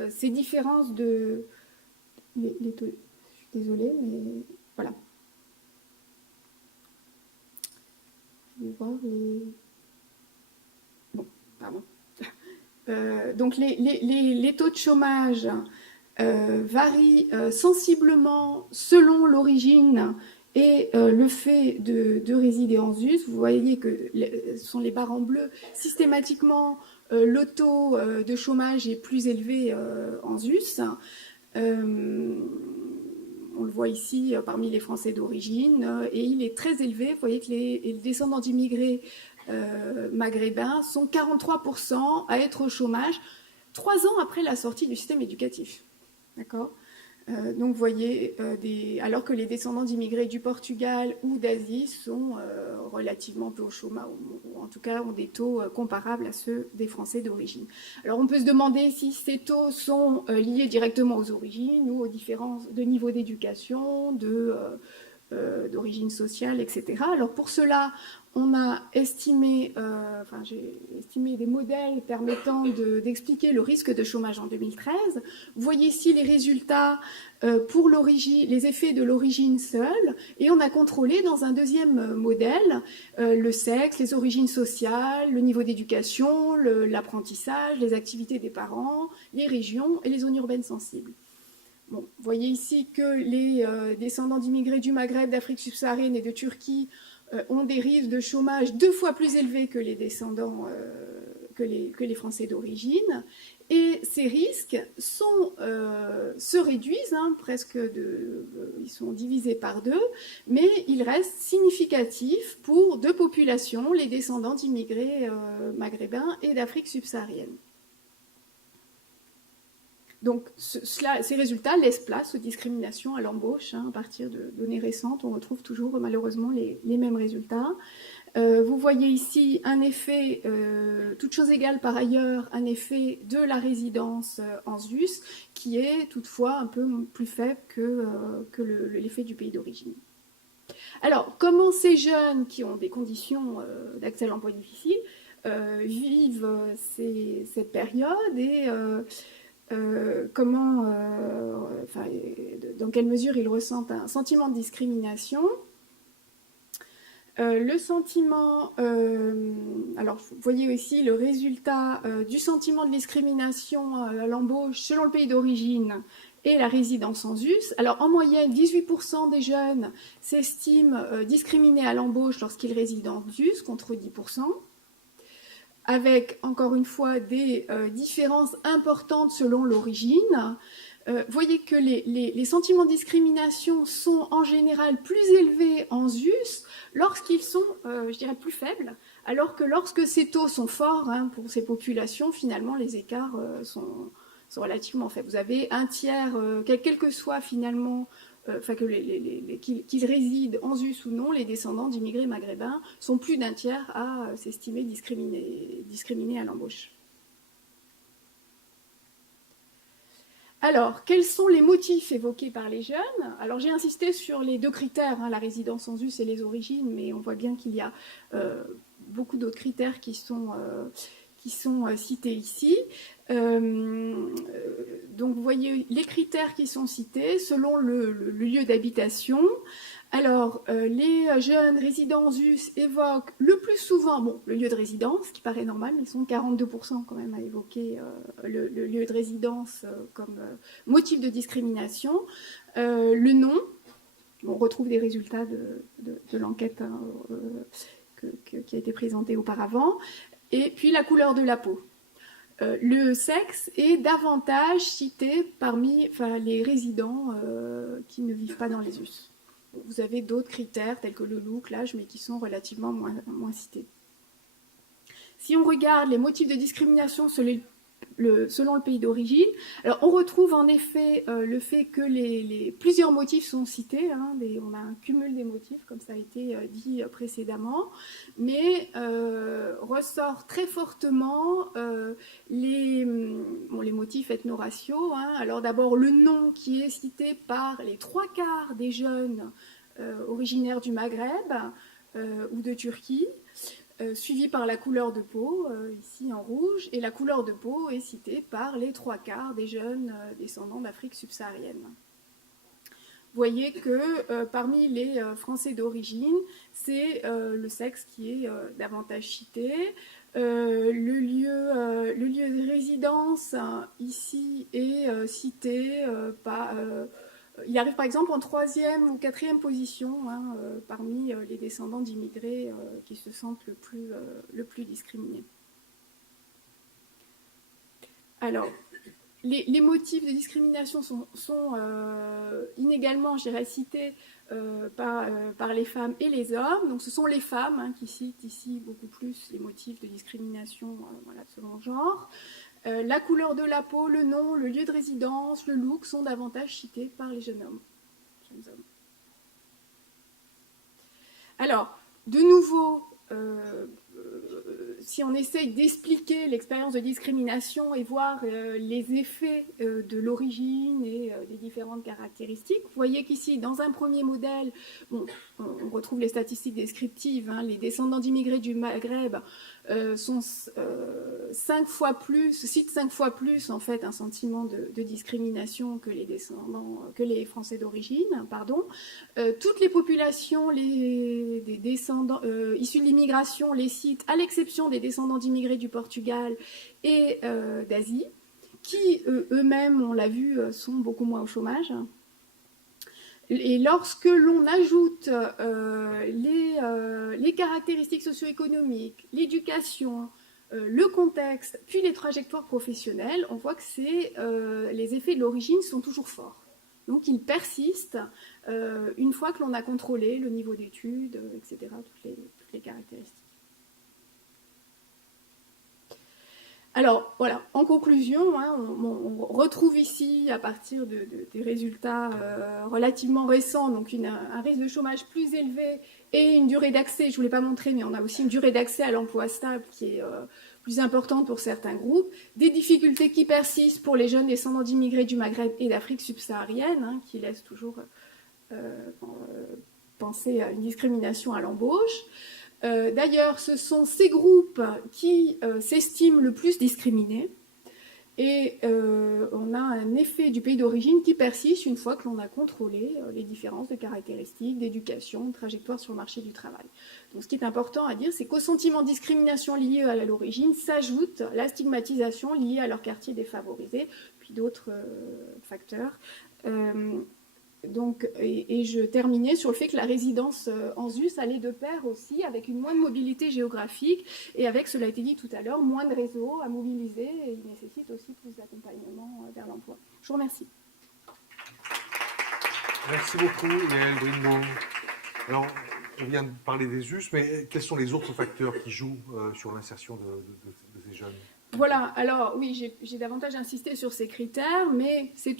ces différences de... je suis désolée, mais voilà. Je vais voir les... Bon, pardon. Donc les taux de chômage varient sensiblement selon l'origine et le fait de résider en ZUS. Vous voyez que ce sont les barres en bleu. Systématiquement, le taux de chômage est plus élevé en ZUS. On le voit ici parmi les Français d'origine, et il est très élevé. Vous voyez que les descendants d'immigrés maghrébins sont 43% à être au chômage 3 ans après la sortie du système éducatif. D'accord ? Donc vous voyez, alors que les descendants d'immigrés du Portugal ou d'Asie sont relativement peu au chômage, ou en tout cas ont des taux comparables à ceux des Français d'origine. Alors on peut se demander si ces taux sont liés directement aux origines ou aux différences de niveau d'éducation, d'origine sociale, etc. Alors pour cela, on a estimé, j'ai estimé des modèles permettant d'expliquer le risque de chômage en 2013. Vous voyez ici les résultats pour les effets de l'origine seule, et on a contrôlé dans un deuxième modèle le sexe, les origines sociales, le niveau d'éducation, l'apprentissage, les activités des parents, les régions et les zones urbaines sensibles. Bon, vous voyez ici que les descendants d'immigrés du Maghreb, d'Afrique subsaharienne et de Turquie ont des risques de chômage 2 fois plus élevés que les descendants, que les Français d'origine. Et ces risques se réduisent, ils sont divisés par 2, mais ils restent significatifs pour 2 populations, les descendants d'immigrés maghrébins et d'Afrique subsaharienne. Donc ces résultats laissent place aux discriminations à l'embauche. À partir de données récentes, on retrouve toujours malheureusement les mêmes résultats. Vous voyez ici un effet, toute chose égale par ailleurs, un effet de la résidence en ZUS qui est toutefois un peu plus faible que l'effet du pays d'origine. Alors, comment ces jeunes qui ont des conditions d'accès à l'emploi difficiles vivent cette période et dans quelle mesure ils ressentent un sentiment de discrimination. Le sentiment, alors vous voyez ici le résultat du sentiment de discrimination à l'embauche selon le pays d'origine et la résidence en ZUS. Alors, en moyenne, 18% des jeunes s'estiment discriminés à l'embauche lorsqu'ils résident en ZUS, contre 10%, avec, encore une fois, des différences importantes selon l'origine. Voyez que les sentiments de discrimination sont en général plus élevés en ZUS lorsqu'ils sont, je dirais, plus faibles, alors que lorsque ces taux sont forts, hein, pour ces populations, finalement, les écarts sont relativement faibles. Vous avez un tiers, quel que soit finalement, qu'ils résident en ZUS ou non, les descendants d'immigrés maghrébins sont plus d'un tiers à s'estimer discriminés à l'embauche. Alors, quels sont les motifs évoqués par les jeunes? Alors, j'ai insisté sur les deux critères, hein, la résidence en ZUS et les origines, mais on voit bien qu'il y a beaucoup d'autres critères qui sont cités ici. Donc, vous voyez les critères qui sont cités selon le lieu d'habitation. Alors, les jeunes résidents en ZUS évoquent le plus souvent, bon, le lieu de résidence, qui paraît normal, mais ils sont 42% quand même à évoquer le lieu de résidence comme motif de discrimination. Le nom, on retrouve des résultats de l'enquête hein, qui a été présentée auparavant, et puis la couleur de la peau. Le sexe est davantage cité parmi les résidents qui ne vivent pas dans les US. Vous avez d'autres critères tels que le look, l'âge, mais qui sont relativement moins cités. Si on regarde les motifs de discrimination selon le pays d'origine, alors on retrouve en effet le fait que plusieurs motifs sont cités, hein, on a un cumul des motifs, comme ça a été dit précédemment, mais ressort très fortement les motifs ethno-raciaux. Hein. Alors d'abord le nom qui est cité par les 3/4 des jeunes originaires du Maghreb ou de Turquie, suivi par la couleur de peau, ici en rouge, et la couleur de peau est citée par les 3/4 des jeunes descendants d'Afrique subsaharienne. Vous voyez que parmi les Français d'origine, c'est le sexe qui est davantage cité. Le lieu de résidence, ici, est cité par... il arrive par exemple en 3e ou 4e position hein, parmi les descendants d'immigrés qui se sentent le plus discriminés. Alors, les motifs de discrimination sont inégalement, je dirais, cités par les femmes et les hommes. Donc ce sont les femmes hein, qui citent ici beaucoup plus les motifs de discrimination voilà, selon le genre. La couleur de la peau, le nom, le lieu de résidence, le look sont davantage cités par les jeunes hommes. Alors, de nouveau, si on essaye d'expliquer l'expérience de discrimination et voir les effets de l'origine et des différentes caractéristiques, vous voyez qu'ici, dans un premier modèle, bon, on retrouve les statistiques descriptives, hein, les descendants d'immigrés du Maghreb citent 5 fois plus en fait un sentiment de discrimination que les Français d'origine, pardon. Toutes les populations des descendants issus de l'immigration les citent, à l'exception des descendants d'immigrés du Portugal et d'Asie, qui eux-mêmes, on l'a vu, sont beaucoup moins au chômage. Et lorsque l'on ajoute les caractéristiques socio-économiques, l'éducation, le contexte, puis les trajectoires professionnelles, on voit que les effets de l'origine sont toujours forts. Donc ils persistent une fois que l'on a contrôlé le niveau d'études, etc., toutes les caractéristiques. Alors voilà, en conclusion, hein, on retrouve ici, à partir des résultats relativement récents, donc un risque de chômage plus élevé et une durée d'accès, je ne vous l'ai pas montré, mais on a aussi une durée d'accès à l'emploi stable qui est plus importante pour certains groupes, des difficultés qui persistent pour les jeunes descendants d'immigrés du Maghreb et d'Afrique subsaharienne, hein, qui laissent toujours penser à une discrimination à l'embauche. D'ailleurs, ce sont ces groupes qui s'estiment le plus discriminés. Et on a un effet du pays d'origine qui persiste une fois que l'on a contrôlé les différences de caractéristiques, d'éducation, de trajectoire sur le marché du travail. Donc ce qui est important à dire, c'est qu'au sentiment de discrimination lié à l'origine s'ajoute la stigmatisation liée à leur quartier défavorisé, puis d'autres facteurs. Donc, et je terminais sur le fait que la résidence en ZUS allait de pair aussi avec une moindre mobilité géographique et avec, cela a été dit tout à l'heure, moins de réseaux à mobiliser et il nécessite aussi plus d'accompagnement vers l'emploi. Je vous remercie. Merci beaucoup, Yael Brinbaum. Alors, on vient de parler des ZUS, mais quels sont les autres facteurs qui jouent sur l'insertion de ces jeunes ? Voilà, alors oui, j'ai davantage insisté sur ces critères, mais c'est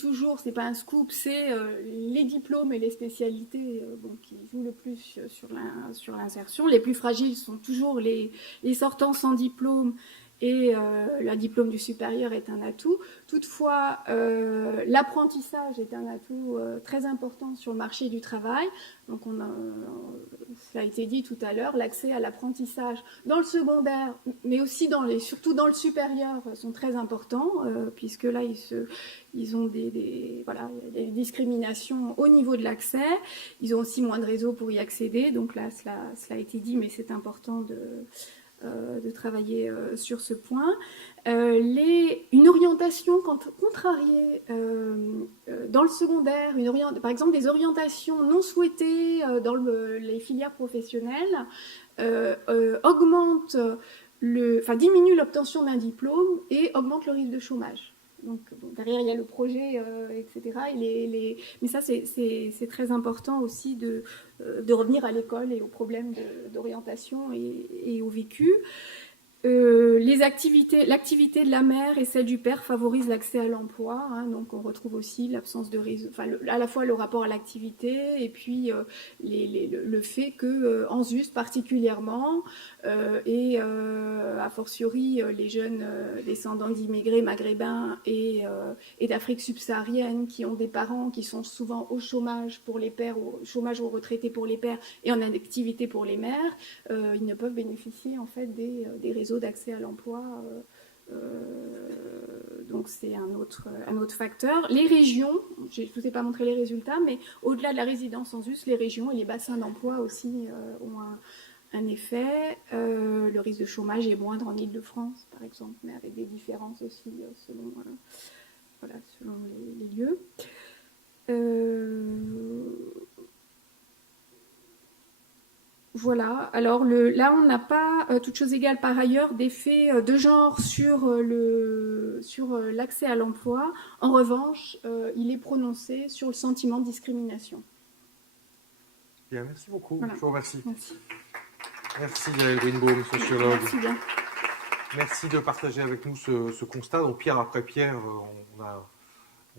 pas un scoop, c'est les diplômes et les spécialités qui jouent le plus sur l'insertion. Les plus fragiles sont toujours les sortants sans diplôme, et le diplôme du supérieur est un atout. Toutefois, l'apprentissage est un atout très important sur le marché du travail. Donc, ça a été dit tout à l'heure, l'accès à l'apprentissage dans le secondaire, mais aussi surtout dans le supérieur, sont très importants, puisque là, ils ont des discriminations au niveau de l'accès. Ils ont aussi moins de réseaux pour y accéder. Donc là, cela a été dit, mais c'est important de travailler sur ce point. Une orientation contrariée dans le secondaire, par exemple des orientations non souhaitées dans les filières professionnelles, diminue l'obtention d'un diplôme et augmente le risque de chômage. Donc, derrière, il y a le projet, etc. Mais ça, c'est très important aussi de revenir à l'école et aux problèmes d'orientation et au vécu. L'activité de la mère et celle du père favorisent l'accès à l'emploi, donc on retrouve aussi l'absence de réseau, à la fois le rapport à l'activité et puis le fait que en ZUS particulièrement et a fortiori les jeunes descendants d'immigrés maghrébins et d'Afrique subsaharienne qui ont des parents qui sont souvent au chômage pour les pères, au chômage ou retraités pour les pères et en inactivité pour les mères, ils ne peuvent bénéficier en fait des réseaux d'accès à l'emploi. Donc c'est un autre facteur. Les régions, je ne vous ai pas montré les résultats, mais au-delà de la résidence en ZUS, les régions et les bassins d'emploi aussi ont un effet. Le risque de chômage est moindre en Île-de-France, par exemple, mais avec des différences aussi selon les lieux. Voilà, alors là on n'a pas, toute chose égale par ailleurs, d'effet de genre sur l'accès à l'emploi. En revanche, il est prononcé sur le sentiment de discrimination. Bien, merci beaucoup. Voilà. Je vous remercie. Merci. Merci Yael Brinbaum, sociologue. Merci bien. Merci de partager avec nous ce constat. Donc pierre après pierre,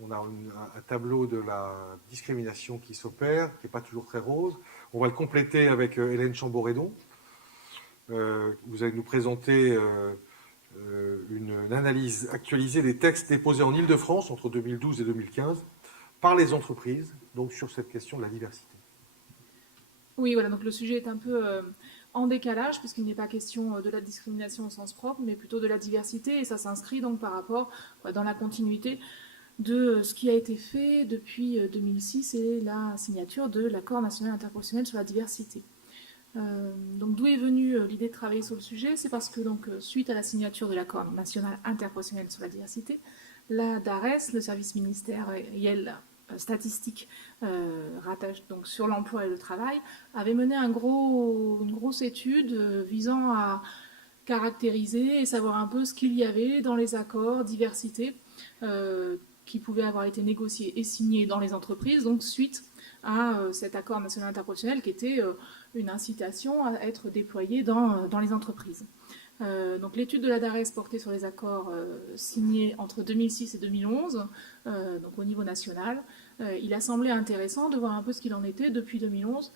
on a un tableau de la discrimination qui s'opère, qui n'est pas toujours très rose. On va le compléter avec Hélène Chamboredon. Vous allez nous présenter une analyse actualisée des textes déposés en Île-de-France entre 2012 et 2015 par les entreprises, donc sur cette question de la diversité. Oui, voilà, donc le sujet est un peu en décalage, puisqu'il n'est pas question de la discrimination au sens propre, mais plutôt de la diversité, et ça s'inscrit donc par rapport, dans la continuité de ce qui a été fait depuis 2006 et la signature de l'accord national interprofessionnel sur la diversité. Donc d'où est venue l'idée de travailler sur le sujet? C'est parce que donc, suite à la signature de l'accord national interprofessionnel sur la diversité, la DARES, le service ministériel statistique rattache donc sur l'emploi et le travail, avait mené une grosse étude visant à caractériser et savoir un peu ce qu'il y avait dans les accords diversité qui pouvaient avoir été négociés et signés dans les entreprises, donc suite à cet accord national interprofessionnel qui était une incitation à être déployé dans les entreprises. Donc l'étude de la DARES portait sur les accords signés entre 2006 et 2011, donc au niveau national. Il a semblé intéressant de voir un peu ce qu'il en était depuis 2011,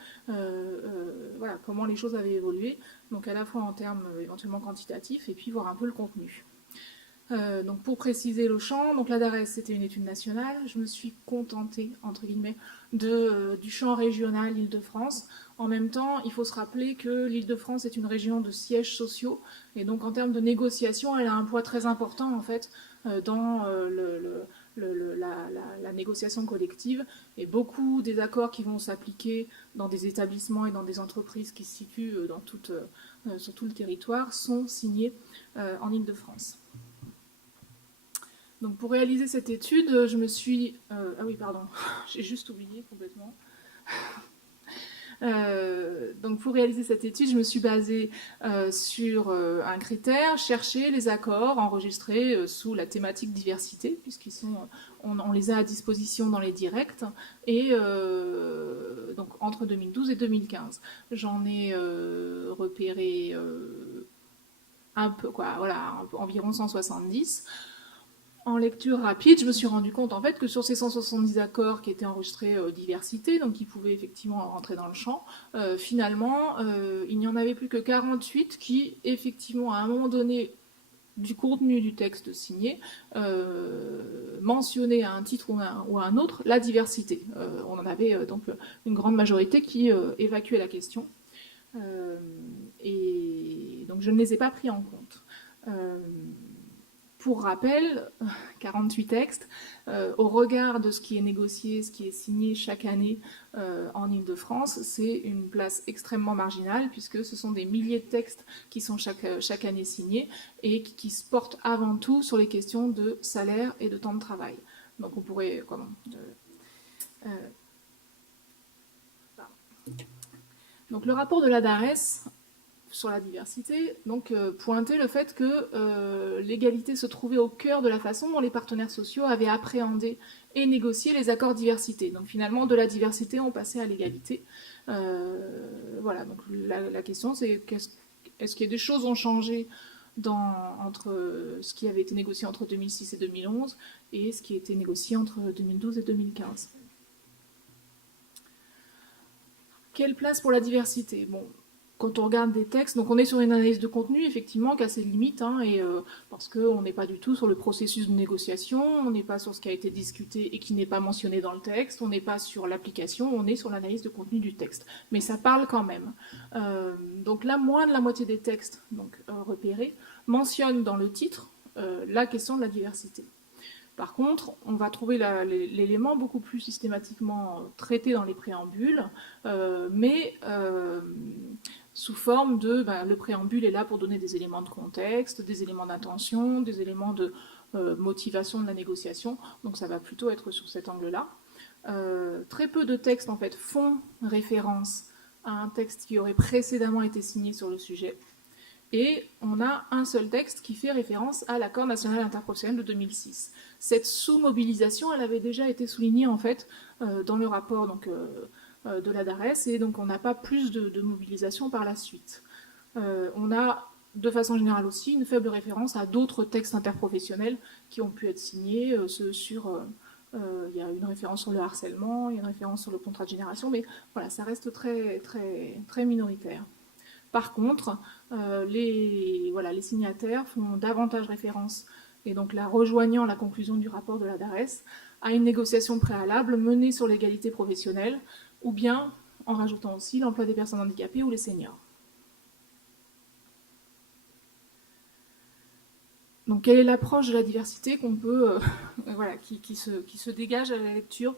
voilà, comment les choses avaient évolué, donc à la fois en termes éventuellement quantitatifs et puis voir un peu le contenu. Donc pour préciser le champ, donc la DARES c'était une étude nationale, je me suis contentée entre guillemets du champ régional Île-de-France. En même temps, il faut se rappeler que l'Île-de-France est une région de sièges sociaux et donc en termes de négociation, elle a un poids très important en fait dans la négociation collective, et beaucoup des accords qui vont s'appliquer dans des établissements et dans des entreprises qui se situent sur tout le territoire sont signés en Île-de-France. Donc pour réaliser cette étude, je me suis... ah oui, pardon, j'ai juste oublié complètement. Donc pour réaliser cette étude, je me suis basée sur un critère, chercher les accords enregistrés sous la thématique diversité, on les a à disposition dans les directs, et donc entre 2012 et 2015. J'en ai repéré un peu, environ 170. En lecture rapide, je me suis rendu compte en fait que sur ces 170 accords qui étaient enregistrés diversité, donc qui pouvaient effectivement rentrer dans le champ, finalement, il n'y en avait plus que 48 qui, effectivement, à un moment donné du contenu du texte signé, mentionnaient à un titre ou à un autre la diversité. On en avait donc une grande majorité qui évacuait la question. Et donc je ne les ai pas pris en compte. Pour rappel, 48 textes, au regard de ce qui est négocié, ce qui est signé chaque année en Île-de-France, c'est une place extrêmement marginale, puisque ce sont des milliers de textes qui sont chaque année signés et qui se portent avant tout sur les questions de salaire et de temps de travail. Donc on pourrait... Donc le rapport de la DARES sur la diversité, donc pointer le fait que l'égalité se trouvait au cœur de la façon dont les partenaires sociaux avaient appréhendé et négocié les accords diversité. Donc finalement, de la diversité, on passait à l'égalité. Voilà, donc la question c'est est-ce que des choses ont changé entre ce qui avait été négocié entre 2006 et 2011 et ce qui a été négocié entre 2012 et 2015. Quelle place pour la diversité ? Bon, quand on regarde des textes, donc on est sur une analyse de contenu, effectivement, qui a ses limites, parce qu'on n'est pas du tout sur le processus de négociation, on n'est pas sur ce qui a été discuté et qui n'est pas mentionné dans le texte, on n'est pas sur l'application, on est sur l'analyse de contenu du texte. Mais ça parle quand même. Donc là, moins de la moitié des textes repérés mentionnent dans le titre la question de la diversité. Par contre, on va trouver l'élément beaucoup plus systématiquement traité dans les préambules, mais sous forme de... le préambule est là pour donner des éléments de contexte, des éléments d'intention, des éléments de motivation de la négociation, donc ça va plutôt être sur cet angle-là. Très peu de textes, en fait, font référence à un texte qui aurait précédemment été signé sur le sujet. Et on a un seul texte qui fait référence à l'accord national interprofessionnel de 2006. Cette sous-mobilisation, elle avait déjà été soulignée en fait dans le rapport de la DARES, et donc on n'a pas plus de mobilisation par la suite. On a de façon générale aussi une faible référence à d'autres textes interprofessionnels qui ont pu être signés. Il y a une référence sur le harcèlement, il y a une référence sur le contrat de génération, mais voilà, ça reste très, très, très minoritaire. Par contre, les signataires font davantage référence, et donc là, rejoignant la conclusion du rapport de la DARES, à une négociation préalable menée sur l'égalité professionnelle, ou bien en rajoutant aussi l'emploi des personnes handicapées ou les seniors. Donc quelle est l'approche de la diversité qu'on peut, qui se dégage à la lecture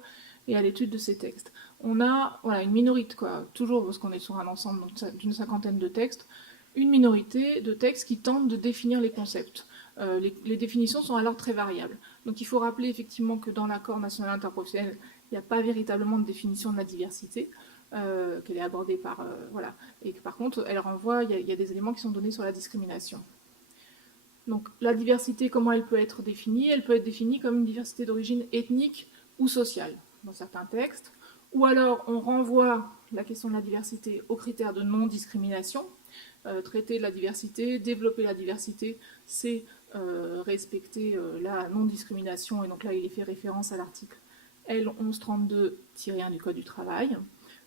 et à l'étude de ces textes? On a une minorité, toujours parce qu'on est sur un ensemble d'une 50aine de textes, une minorité de textes qui tentent de définir les concepts. Les définitions sont alors très variables. Donc il faut rappeler effectivement que dans l'accord national interprofessionnel, il n'y a pas véritablement de définition de la diversité, qu'elle est abordée par... et que par contre, elle renvoie, il y a des éléments qui sont donnés sur la discrimination. Donc la diversité, comment elle peut être définie ? Elle peut être définie comme une diversité d'origine ethnique ou sociale, dans certains textes. Ou alors on renvoie la question de la diversité aux critères de non-discrimination. Traiter la diversité, développer la diversité, c'est respecter la non-discrimination, et donc là il est fait référence à l'article L1132-1 du Code du travail.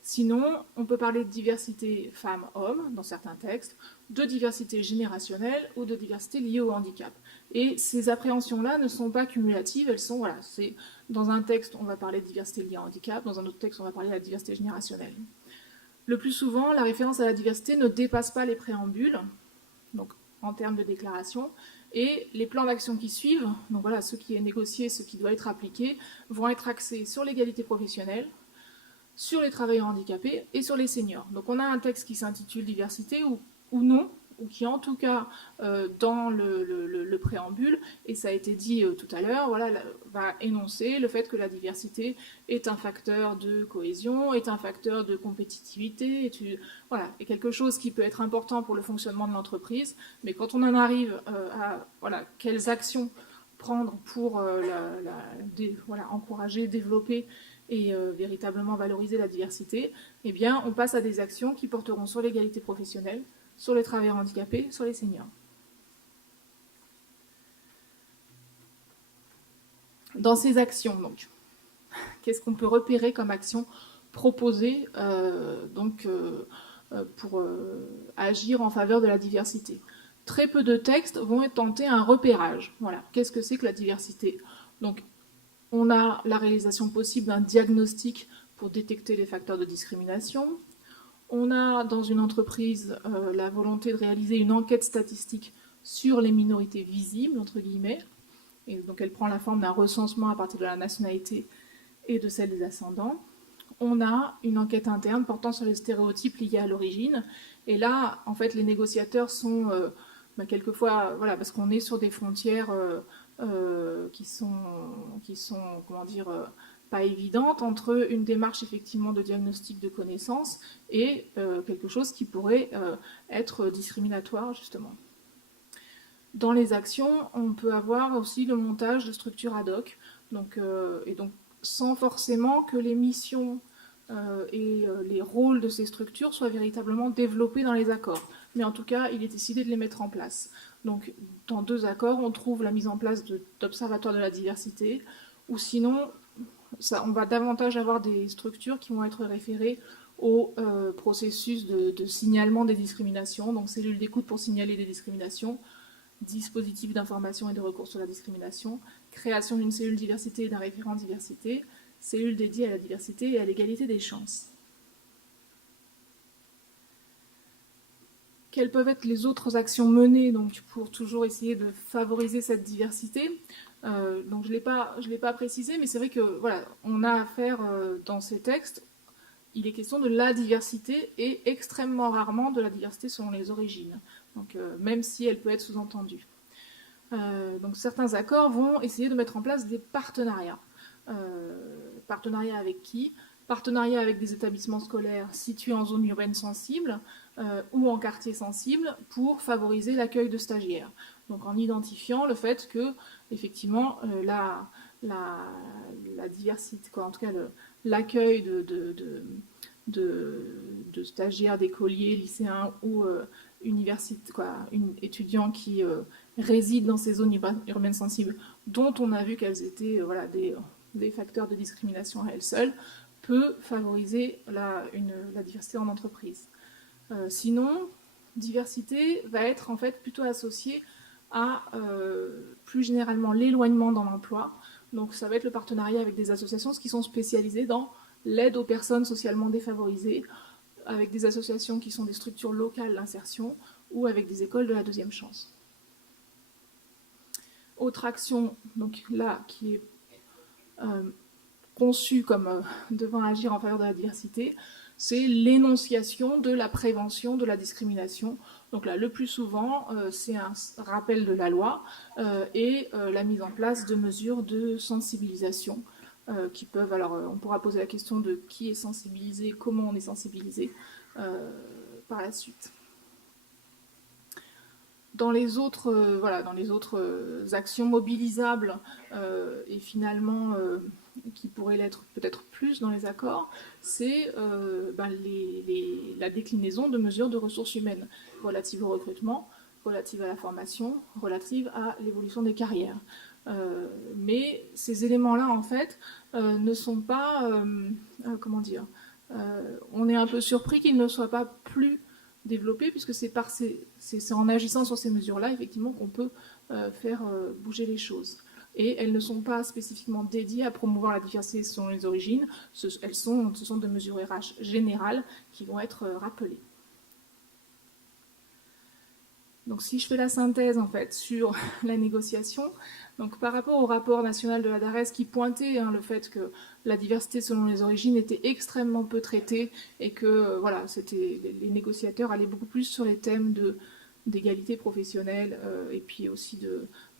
Sinon, on peut parler de diversité femmes-hommes dans certains textes, de diversité générationnelle ou de diversité liée au handicap. Et ces appréhensions-là ne sont pas cumulatives, elles sont, voilà, c'est dans un texte, on va parler de diversité liée au handicap, dans un autre texte, on va parler de la diversité générationnelle. Le plus souvent, la référence à la diversité ne dépasse pas les préambules, donc en termes de déclaration, et les plans d'action qui suivent, donc voilà, ce qui est négocié, ce qui doit être appliqué, vont être axés sur l'égalité professionnelle, sur les travailleurs handicapés et sur les seniors. Donc on a un texte qui s'intitule diversité ou non, ou qui en tout cas dans le préambule, et ça a été dit tout à l'heure, voilà, va énoncer le fait que la diversité est un facteur de cohésion, est un facteur de compétitivité, voilà, est quelque chose qui peut être important pour le fonctionnement de l'entreprise, mais quand on en arrive à voilà, quelles actions prendre pour voilà, encourager, développer et véritablement valoriser la diversité, eh bien, on passe à des actions qui porteront sur l'égalité professionnelle, sur les travailleurs handicapés, sur les seniors. Dans ces actions, donc, qu'est-ce qu'on peut repérer comme action proposée pour agir en faveur de la diversité? Très peu de textes vont tenter un repérage. Voilà. Qu'est-ce que c'est que la diversité? Donc, on a la réalisation possible d'un diagnostic pour détecter les facteurs de discrimination. On a dans une entreprise la volonté de réaliser une enquête statistique sur les minorités visibles, entre guillemets. Et donc elle prend la forme d'un recensement à partir de la nationalité et de celle des ascendants. On a une enquête interne portant sur les stéréotypes liés à l'origine. Et là, en fait, les négociateurs sont quelquefois, voilà, parce qu'on est sur des frontières qui sont comment dire, pas évidentes entre une démarche effectivement de diagnostic de connaissances et quelque chose qui pourrait être discriminatoire justement. Dans les actions, on peut avoir aussi le montage de structures ad hoc, et donc sans forcément que les missions et les rôles de ces structures soient véritablement développés dans les accords. Mais en tout cas, il est décidé de les mettre en place. Donc, dans 2 accords, on trouve la mise en place d'observatoires de la diversité, ou sinon, on va davantage avoir des structures qui vont être référées au processus de signalement des discriminations, donc cellules d'écoute pour signaler des discriminations, dispositif d'information et de recours sur la discrimination, création d'une cellule diversité et d'un référent diversité, cellule dédiée à la diversité et à l'égalité des chances. Quelles peuvent être les autres actions menées donc, pour toujours essayer de favoriser cette diversité? Donc je l'ai pas précisé, mais c'est vrai que voilà, on a affaire dans ces textes, il est question de la diversité et extrêmement rarement de la diversité selon les origines. Donc même si elle peut être sous-entendue. Donc certains accords vont essayer de mettre en place des partenariats. Partenariats avec qui? Partenariats avec des établissements scolaires situés en zone urbaine sensible ou en quartier sensible pour favoriser l'accueil de stagiaires. Donc en identifiant le fait que, effectivement, la diversité, quoi, en tout cas l'accueil de stagiaires, d'écoliers, lycéens ou étudiants qui résident dans ces zones urbaines sensibles, dont on a vu qu'elles étaient des facteurs de discrimination à elles seules, peut favoriser la diversité en entreprise. Sinon, diversité va être en fait plutôt associée à plus généralement l'éloignement dans l'emploi. Donc ça va être le partenariat avec des associations qui sont spécialisées dans l'aide aux personnes socialement défavorisées, avec des associations qui sont des structures locales d'insertion ou avec des écoles de la deuxième chance. Autre action, donc là, qui est conçue comme devant agir en faveur de la diversité, c'est l'énonciation de la prévention de la discrimination. Donc là, le plus souvent, c'est un rappel de la loi et la mise en place de mesures de sensibilisation qui peuvent, alors on pourra poser la question de qui est sensibilisé, comment on est sensibilisé par la suite. Dans les autres actions mobilisables et finalement qui pourraient l'être peut-être plus dans les accords, c'est la déclinaison de mesures de ressources humaines relatives au recrutement, relatives à la formation, relatives à l'évolution des carrières. Mais ces éléments-là, en fait, ne sont pas, On est un peu surpris qu'il ne soit pas plus développé, puisque c'est en agissant sur ces mesures-là, effectivement, qu'on peut faire bouger les choses. Et elles ne sont pas spécifiquement dédiées à promouvoir la diversité selon les origines, ce sont de mesures RH générales qui vont être rappelées. Donc si je fais la synthèse en fait sur la négociation, donc par rapport au rapport national de la DARES qui pointait le fait que la diversité selon les origines était extrêmement peu traitée et que voilà, les négociateurs allaient beaucoup plus sur les thèmes d'égalité professionnelle et puis aussi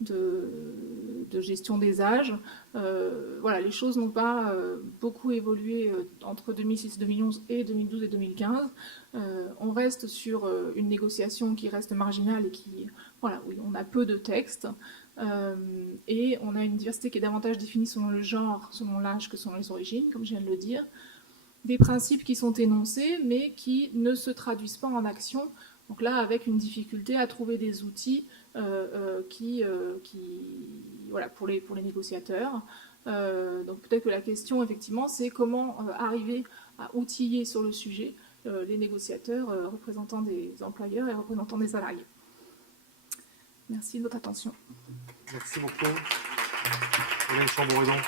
de gestion des âges. Voilà, les choses n'ont pas beaucoup évolué entre 2006, 2011 et 2012 et 2015. On reste sur une négociation qui reste marginale et voilà, oui, on a peu de textes. Et on a une diversité qui est davantage définie selon le genre, selon l'âge que selon les origines, comme je viens de le dire. Des principes qui sont énoncés, mais qui ne se traduisent pas en action. Donc là, avec une difficulté à trouver des outils voilà, pour les négociateurs. Donc peut-être que la question, effectivement, c'est comment arriver à outiller sur le sujet les négociateurs, représentants des employeurs et représentants des salariés. Merci de votre attention. Merci beaucoup. Hélène Chamboredon.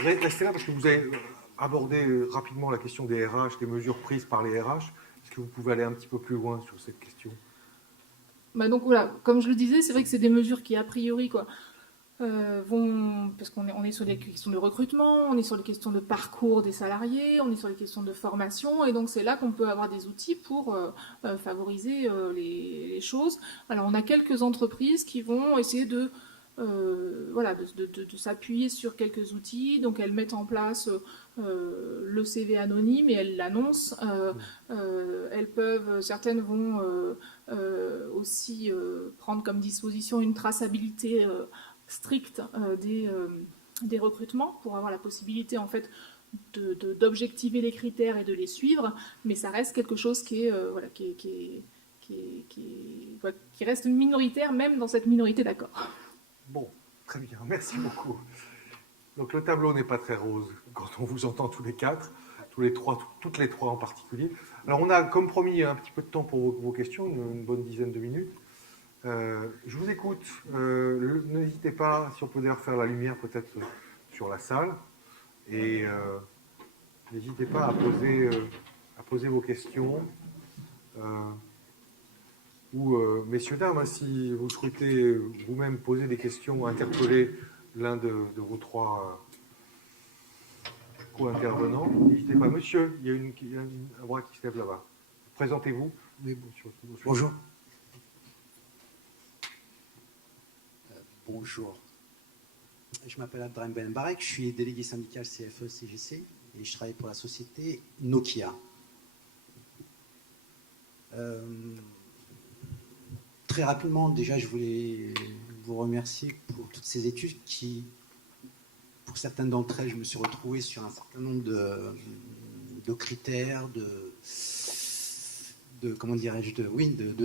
Restez là parce que vous avez abordé rapidement la question des RH, des mesures prises par les RH. Est-ce que vous pouvez aller un petit peu plus loin sur cette question ? Donc voilà, comme je le disais, c'est vrai que c'est des mesures qui, a priori, parce qu'on est sur des questions de recrutement, on est sur les questions de parcours des salariés, on est sur les questions de formation, et donc c'est là qu'on peut avoir des outils pour favoriser les choses. Alors on a quelques entreprises qui vont essayer de s'appuyer sur quelques outils, donc elles mettent en place le CV anonyme et elles l'annoncent. Certaines vont aussi prendre comme disposition une traçabilité stricte des recrutements pour avoir la possibilité en fait d'objectiver les critères et de les suivre, mais ça reste quelque chose qui reste minoritaire, même dans cette minorité d'accords. Bon, très bien, merci beaucoup. Donc le tableau n'est pas très rose quand on vous entend tous les quatre, toutes les trois en particulier. Alors on a, comme promis, un petit peu de temps pour vos questions, une bonne dizaine de minutes. Je vous écoute. N'hésitez pas, si on peut d'ailleurs faire la lumière peut-être sur la salle, et n'hésitez pas à poser vos questions. Ou messieurs, dames, si vous souhaitez vous-même poser des questions, interpeller l'un de vos trois co-intervenants, n'hésitez pas. Monsieur, il y a un bras qui se lève là-bas. Présentez-vous. Oui, bonjour. Bonjour. Je m'appelle Abdrahim Ben Barek, je suis délégué syndical CFE-CGC et je travaille pour la société Nokia. Très rapidement, déjà, je voulais vous remercier pour toutes ces études qui, pour certaines d'entre elles, je me suis retrouvé sur un certain nombre de critères, de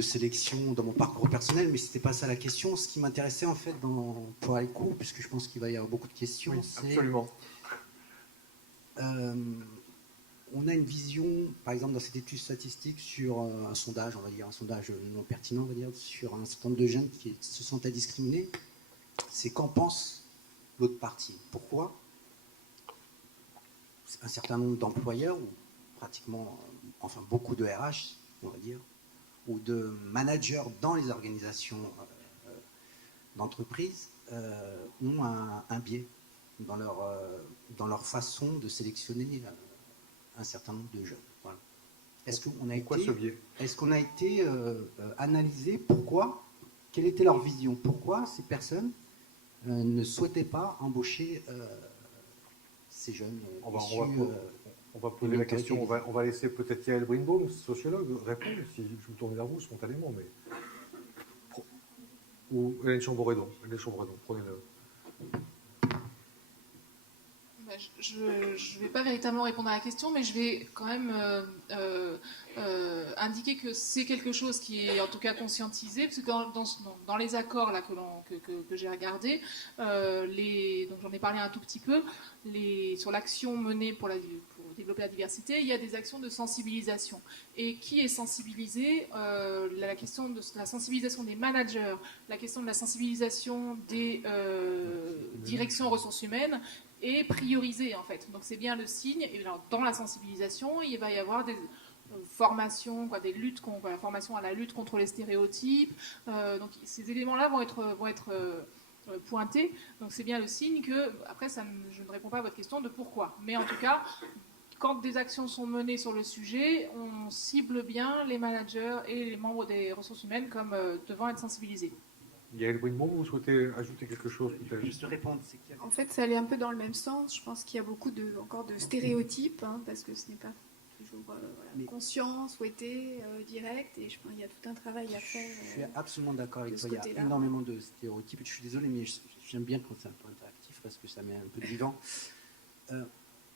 sélection dans mon parcours personnel, mais ce n'était pas ça la question. Ce qui m'intéressait en fait pour aller court, puisque je pense qu'il va y avoir beaucoup de questions, oui, absolument. On a une vision, par exemple dans cette étude statistique, sur un sondage, on va dire, un sondage non pertinent, on va dire, sur un certain nombre de jeunes qui se sentaient discriminés. C'est qu'en pense l'autre partie. Pourquoi ? Un certain nombre d'employeurs, ou pratiquement, enfin beaucoup de RH, on va dire, ou de managers dans les organisations d'entreprise ont un biais dans leur façon de sélectionner un certain nombre de jeunes. Voilà. Est-ce qu'on a été analysé pourquoi, quelle était leur vision, pourquoi ces personnes ne souhaitaient pas embaucher ces jeunes on va poser la question, on va laisser peut-être Yael Brinbaum, sociologue, répondre, si je me tourne vers vous spontanément, mais... Ou Hélène Chamboredon, prenez-le. Je ne vais pas véritablement répondre à la question, mais je vais quand même indiquer que c'est quelque chose qui est en tout cas conscientisé, parce que dans les accords là, que j'ai regardés, donc j'en ai parlé un tout petit peu, sur l'action menée pour développer la diversité, il y a des actions de sensibilisation. Et qui est sensibilisé la question de la sensibilisation des managers, la question de la sensibilisation des directions ressources humaines est priorisée en fait. Donc c'est bien le signe. Et alors, dans la sensibilisation, il va y avoir des formations, des luttes, la formation à la lutte contre les stéréotypes. Donc ces éléments-là vont être pointés. Donc c'est bien le signe que, après je ne réponds pas à votre question de pourquoi. Mais en tout cas, quand des actions sont menées sur le sujet, on cible bien les managers et les membres des ressources humaines comme devant être sensibilisés. Yael Brindemont, vous souhaitez ajouter quelque chose peut-être? Juste répondre. En fait, ça allait un peu dans le même sens. Je pense qu'il y a beaucoup encore de stéréotypes, parce que ce n'est pas toujours conscient, souhaité, direct. Et je pense qu'il y a tout un travail à faire. Je suis absolument d'accord avec toi. Il y a côté-là. énormément de stéréotypes. Je suis désolé, mais j'aime bien quand c'est un peu interactif parce que ça met un peu de vivant.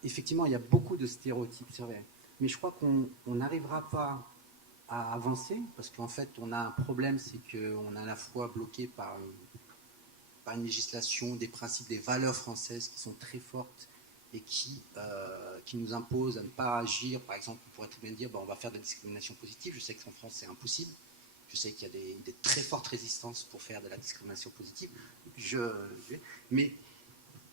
Effectivement, il y a beaucoup de stéréotypes, c'est vrai. Mais je crois qu'on n'arrivera pas à avancer parce qu'en fait, on a un problème, c'est qu'on est à la fois bloqué par une législation, des principes, des valeurs françaises qui sont très fortes et qui nous imposent à ne pas agir. Par exemple, on pourrait très bien dire on va faire de la discrimination positive. Je sais qu'en France, c'est impossible. Je sais qu'il y a des très fortes résistances pour faire de la discrimination positive. Mais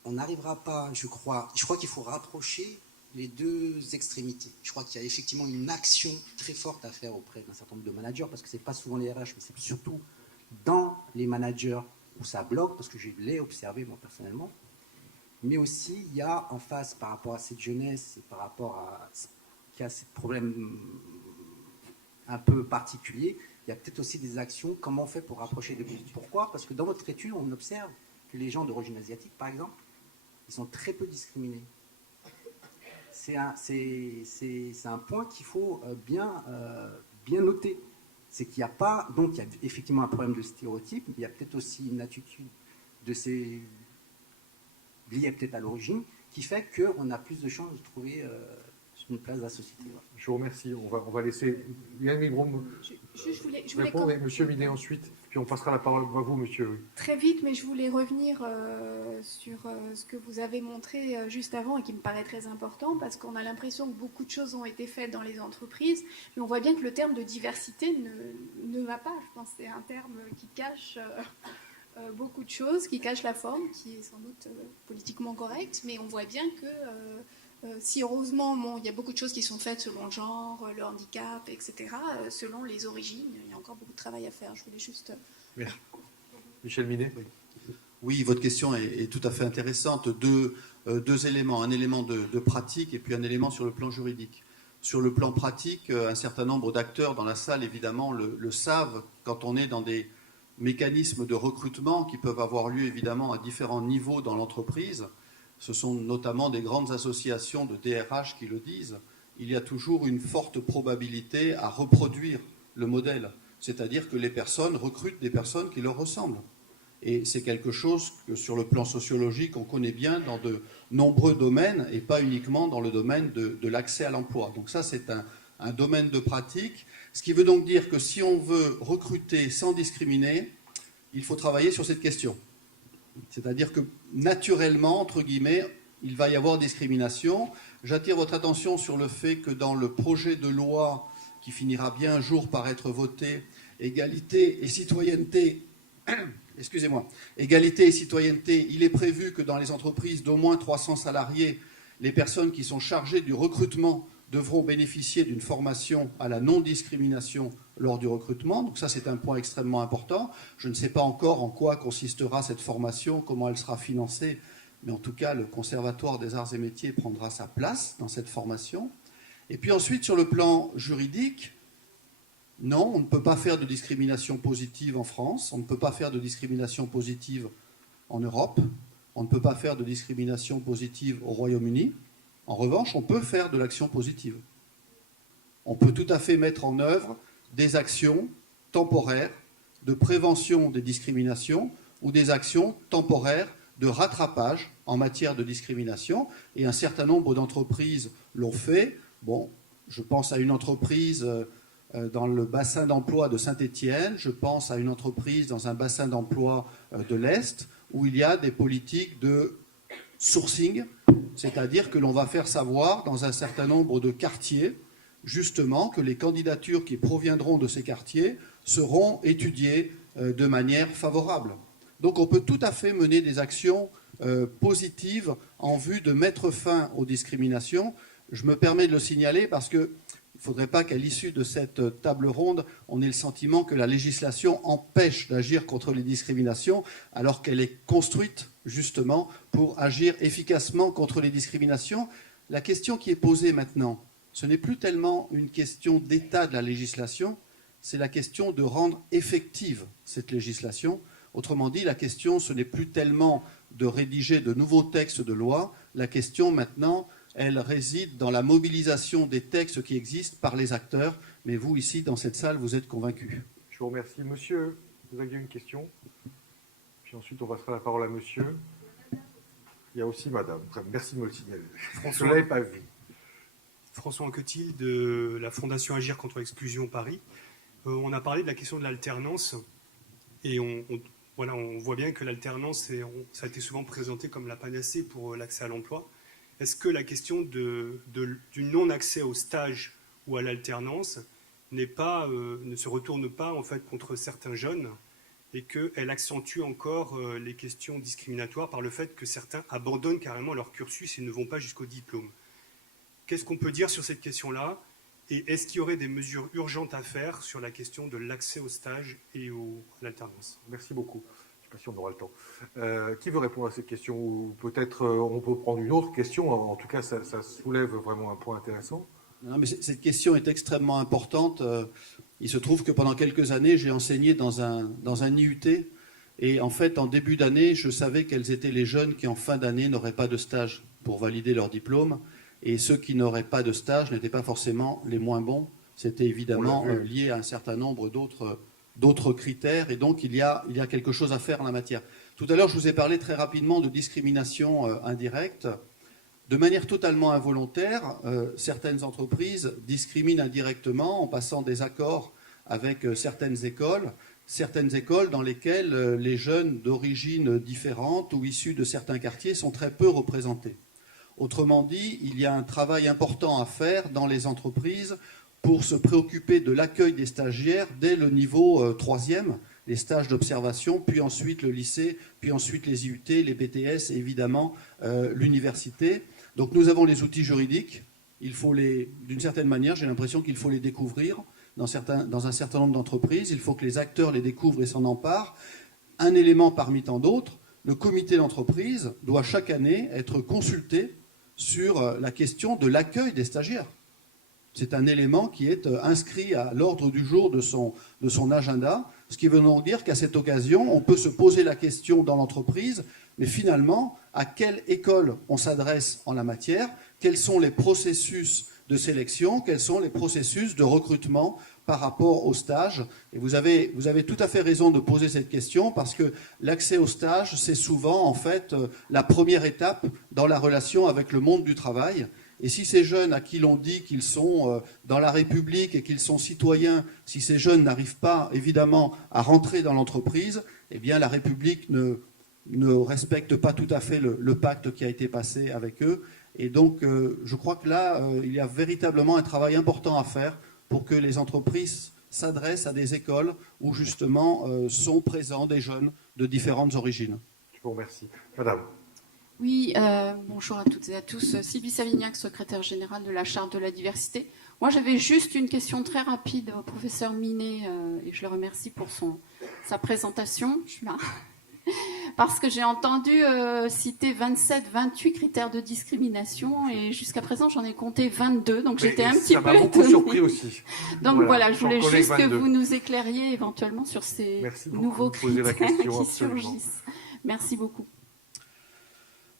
on n'arrivera pas, je crois qu'il faut rapprocher les deux extrémités. Je crois qu'il y a effectivement une action très forte à faire auprès d'un certain nombre de managers, parce que ce n'est pas souvent les RH, mais c'est surtout dans les managers où ça bloque, parce que je l'ai observé moi personnellement. Mais aussi, il y a en face, par rapport à cette jeunesse et par rapport à ces problèmes un peu particuliers, il y a peut-être aussi des actions, comment on fait pour rapprocher des groupes. Pourquoi? Parce que dans votre étude, on observe que les gens d'origine asiatique, par exemple, ils sont très peu discriminés. C'est un point qu'il faut bien noter. C'est qu'il n'y a pas... Donc, il y a effectivement un problème de stéréotype, mais il y a peut-être aussi une attitude liée peut-être à l'origine, qui fait qu'on a plus de chances de trouver une place dans la société. Je vous remercie. On va laisser Yael Brindemont répondre et M. Minet ensuite. Puis on passera la parole à vous, monsieur. Très vite, mais je voulais revenir sur ce que vous avez montré juste avant et qui me paraît très important, parce qu'on a l'impression que beaucoup de choses ont été faites dans les entreprises, mais on voit bien que le terme de diversité ne va pas. Je pense que c'est un terme qui cache beaucoup de choses, qui cache la forme, qui est sans doute politiquement correcte, mais on voit bien que si heureusement, il y a beaucoup de choses qui sont faites selon le genre, le handicap, etc., selon les origines, il y a encore beaucoup de travail à faire. Je voulais juste... Merci. Michel Minet. Oui, votre question est tout à fait intéressante. Deux éléments, un élément de pratique et puis un élément sur le plan juridique. Sur le plan pratique, un certain nombre d'acteurs dans la salle, évidemment, le savent quand on est dans des mécanismes de recrutement qui peuvent avoir lieu, évidemment, à différents niveaux dans l'entreprise. Ce sont notamment des grandes associations de DRH qui le disent. Il y a toujours une forte probabilité à reproduire le modèle. C'est-à-dire que les personnes recrutent des personnes qui leur ressemblent. Et c'est quelque chose que, sur le plan sociologique, on connaît bien dans de nombreux domaines et pas uniquement dans le domaine de l'accès à l'emploi. Donc ça, c'est un domaine de pratique. Ce qui veut donc dire que si on veut recruter sans discriminer, il faut travailler sur cette question. C'est-à-dire que naturellement, entre guillemets, il va y avoir discrimination. J'attire votre attention sur le fait que dans le projet de loi qui finira bien un jour par être voté, égalité et citoyenneté, égalité et citoyenneté, il est prévu que dans les entreprises d'au moins 300 salariés, les personnes qui sont chargées du recrutement devront bénéficier d'une formation à la non-discrimination lors du recrutement. Donc ça, c'est un point extrêmement important. Je ne sais pas encore en quoi consistera cette formation, comment elle sera financée, mais en tout cas, le Conservatoire des arts et métiers prendra sa place dans cette formation. Et puis ensuite, sur le plan juridique, non, on ne peut pas faire de discrimination positive en France, on ne peut pas faire de discrimination positive en Europe, on ne peut pas faire de discrimination positive au Royaume-Uni. En revanche, on peut faire de l'action positive. On peut tout à fait mettre en œuvre des actions temporaires de prévention des discriminations ou des actions temporaires de rattrapage en matière de discrimination. Et un certain nombre d'entreprises l'ont fait. Bon, je pense à une entreprise dans le bassin d'emploi de Saint-Étienne, je pense à une entreprise dans un bassin d'emploi de l'Est, où il y a des politiques de sourcing, c'est-à-dire que l'on va faire savoir dans un certain nombre de quartiers, justement, que les candidatures qui proviendront de ces quartiers seront étudiées de manière favorable. Donc on peut tout à fait mener des actions positives en vue de mettre fin aux discriminations. Je me permets de le signaler parce qu'il ne faudrait pas qu'à l'issue de cette table ronde, on ait le sentiment que la législation empêche d'agir contre les discriminations, alors qu'elle est construite justement pour agir efficacement contre les discriminations. La question qui est posée maintenant, ce n'est plus tellement une question d'état de la législation, c'est la question de rendre effective cette législation. Autrement dit, la question, ce n'est plus tellement de rédiger de nouveaux textes de loi. La question maintenant, elle réside dans la mobilisation des textes qui existent par les acteurs. Mais vous, ici, dans cette salle, vous êtes convaincus. Je vous remercie. Monsieur, vous aviez une question? Puis ensuite, on passera la parole à monsieur. Il y a aussi madame. Merci de me le signaler. Je ne l'avais pas vu. François Anquetil de la Fondation Agir contre l'exclusion Paris. On a parlé de la question de l'alternance et on voit bien que l'alternance, ça a été souvent présenté comme la panacée pour l'accès à l'emploi. Est-ce que la question du non-accès au stage ou à l'alternance ne se retourne pas en fait contre certains jeunes et qu'elle accentue encore les questions discriminatoires par le fait que certains abandonnent carrément leur cursus et ne vont pas jusqu'au diplôme? Qu'est-ce qu'on peut dire sur cette question-là? Et est-ce qu'il y aurait des mesures urgentes à faire sur la question de l'accès au stage et à l'alternance? Merci beaucoup. Je ne sais pas si on aura le temps. Qui veut répondre à cette question? Ou peut-être on peut prendre une autre question. En tout cas, ça soulève vraiment un point intéressant. Non, mais cette question est extrêmement importante. Il se trouve que pendant quelques années, j'ai enseigné dans un IUT. Et en fait, en début d'année, je savais quels étaient les jeunes qui, en fin d'année, n'auraient pas de stage pour valider leur diplôme. Et ceux qui n'auraient pas de stage n'étaient pas forcément les moins bons. C'était évidemment lié à un certain nombre d'autres critères. Et donc, il y a quelque chose à faire en la matière. Tout à l'heure, je vous ai parlé très rapidement de discrimination indirecte. De manière totalement involontaire, certaines entreprises discriminent indirectement en passant des accords avec certaines écoles dans lesquelles les jeunes d'origine différente ou issus de certains quartiers sont très peu représentés. Autrement dit, il y a un travail important à faire dans les entreprises pour se préoccuper de l'accueil des stagiaires dès le niveau 3e, les stages d'observation, puis ensuite le lycée, puis ensuite les IUT, les BTS et évidemment l'université. Donc nous avons les outils juridiques, d'une certaine manière, j'ai l'impression qu'il faut les découvrir dans un certain nombre d'entreprises, il faut que les acteurs les découvrent et s'en emparent. Un élément parmi tant d'autres, le comité d'entreprise doit chaque année être consulté sur la question de l'accueil des stagiaires. C'est un élément qui est inscrit à l'ordre du jour de son agenda, ce qui veut donc dire qu'à cette occasion, on peut se poser la question dans l'entreprise, mais finalement, à quelle école on s'adresse en la matière, quels sont les processus de sélection, quels sont les processus de recrutement par rapport au stage. Et vous avez tout à fait raison de poser cette question parce que l'accès au stage, c'est souvent en fait la première étape dans la relation avec le monde du travail. Et si ces jeunes à qui l'on dit qu'ils sont dans la République et qu'ils sont citoyens, si ces jeunes n'arrivent pas évidemment à rentrer dans l'entreprise, eh bien la République ne respecte pas tout à fait le pacte qui a été passé avec eux. Et donc je crois que là, il y a véritablement un travail important à faire pour que les entreprises s'adressent à des écoles où justement sont présents des jeunes de différentes origines. Je vous remercie. Madame. Oui, bonjour à toutes et à tous. Sylvie Savignac, secrétaire générale de la Charte de la diversité. Moi, j'avais juste une question très rapide au professeur Minet, et je le remercie pour sa présentation. Je suis là. Parce que j'ai entendu citer 27, 28 critères de discrimination, et jusqu'à présent, j'en ai compté 22, donc j'étais un petit peu étonnée. Ça m'a beaucoup surpris aussi. Donc voilà, je voulais juste que vous nous éclairiez éventuellement sur ces nouveaux critères qui surgissent. Merci beaucoup.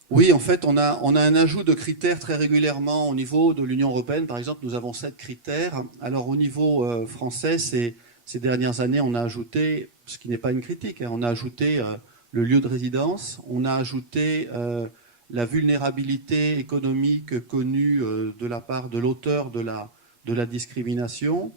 Oui, en fait, on a un ajout de critères très régulièrement au niveau de l'Union européenne. Par exemple, nous avons 7 critères. Alors, au niveau français, ces dernières années, on a ajouté, ce qui n'est pas une critique, on a ajouté le lieu de résidence, on a ajouté la vulnérabilité économique connue de la part de l'auteur de la discrimination,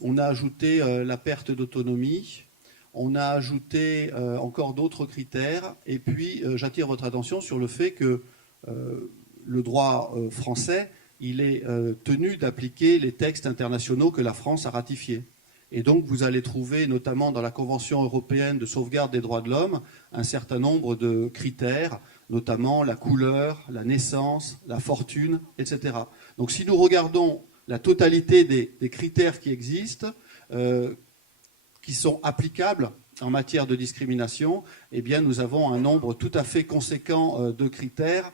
on a ajouté la perte d'autonomie, on a ajouté encore d'autres critères, et puis j'attire votre attention sur le fait que le droit français, il est tenu d'appliquer les textes internationaux que la France a ratifiés. Et donc, vous allez trouver, notamment dans la Convention européenne de sauvegarde des droits de l'homme, un certain nombre de critères, notamment la couleur, la naissance, la fortune, etc. Donc, si nous regardons la totalité des critères qui existent, qui sont applicables en matière de discrimination, eh bien, nous avons un nombre tout à fait conséquent de critères.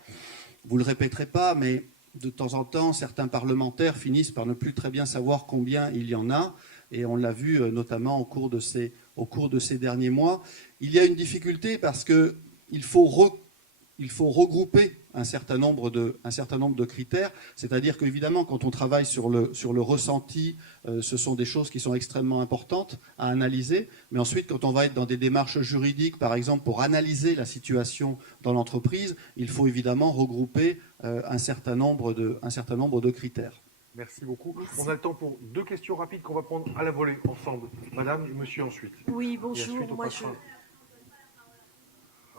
Vous ne le répéterez pas, mais de temps en temps, certains parlementaires finissent par ne plus très bien savoir combien il y en a. Et on l'a vu notamment au cours de ces derniers mois. Il y a une difficulté parce qu'il faut regrouper un certain nombre de critères. C'est-à-dire qu'évidemment, quand on travaille sur le ressenti, ce sont des choses qui sont extrêmement importantes à analyser. Mais ensuite, quand on va être dans des démarches juridiques, par exemple, pour analyser la situation dans l'entreprise, il faut évidemment regrouper un certain nombre de critères. Merci beaucoup. Merci. On a le temps pour 2 questions rapides qu'on va prendre à la volée ensemble. Madame et monsieur ensuite. Oui, bonjour.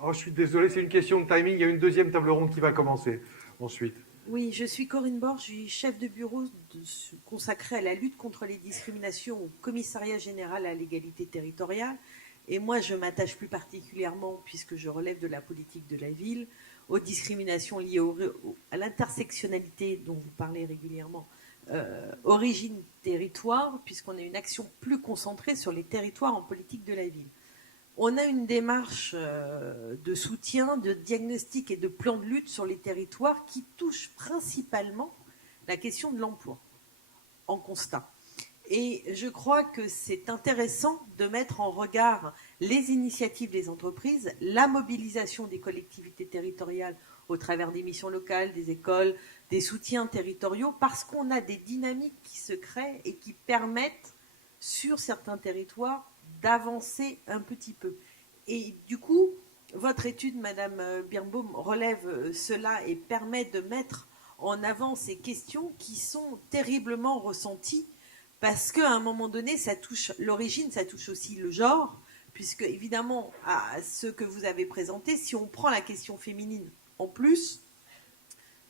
Oh, je suis désolé, c'est une question de timing. Il y a une deuxième table ronde qui va commencer ensuite. Oui, je suis Corinne Borge, je suis chef de bureau consacré à la lutte contre les discriminations au Commissariat général à l'égalité territoriale. Et moi, je m'attache plus particulièrement, puisque je relève de la politique de la ville, aux discriminations liées à l'intersectionnalité dont vous parlez régulièrement. Origine territoire, puisqu'on a une action plus concentrée sur les territoires en politique de la ville. On a une démarche de soutien, de diagnostic et de plan de lutte sur les territoires qui touche principalement la question de l'emploi, en constat. Et je crois que c'est intéressant de mettre en regard les initiatives des entreprises, la mobilisation des collectivités territoriales au travers des missions locales, des écoles, des soutiens territoriaux, parce qu'on a des dynamiques qui se créent et qui permettent, sur certains territoires, d'avancer un petit peu. Et du coup, votre étude, Madame Birnbaum, relève cela et permet de mettre en avant ces questions qui sont terriblement ressenties, parce qu'à un moment donné, ça touche l'origine, ça touche aussi le genre, puisque évidemment, à ce que vous avez présenté, si on prend la question féminine en plus,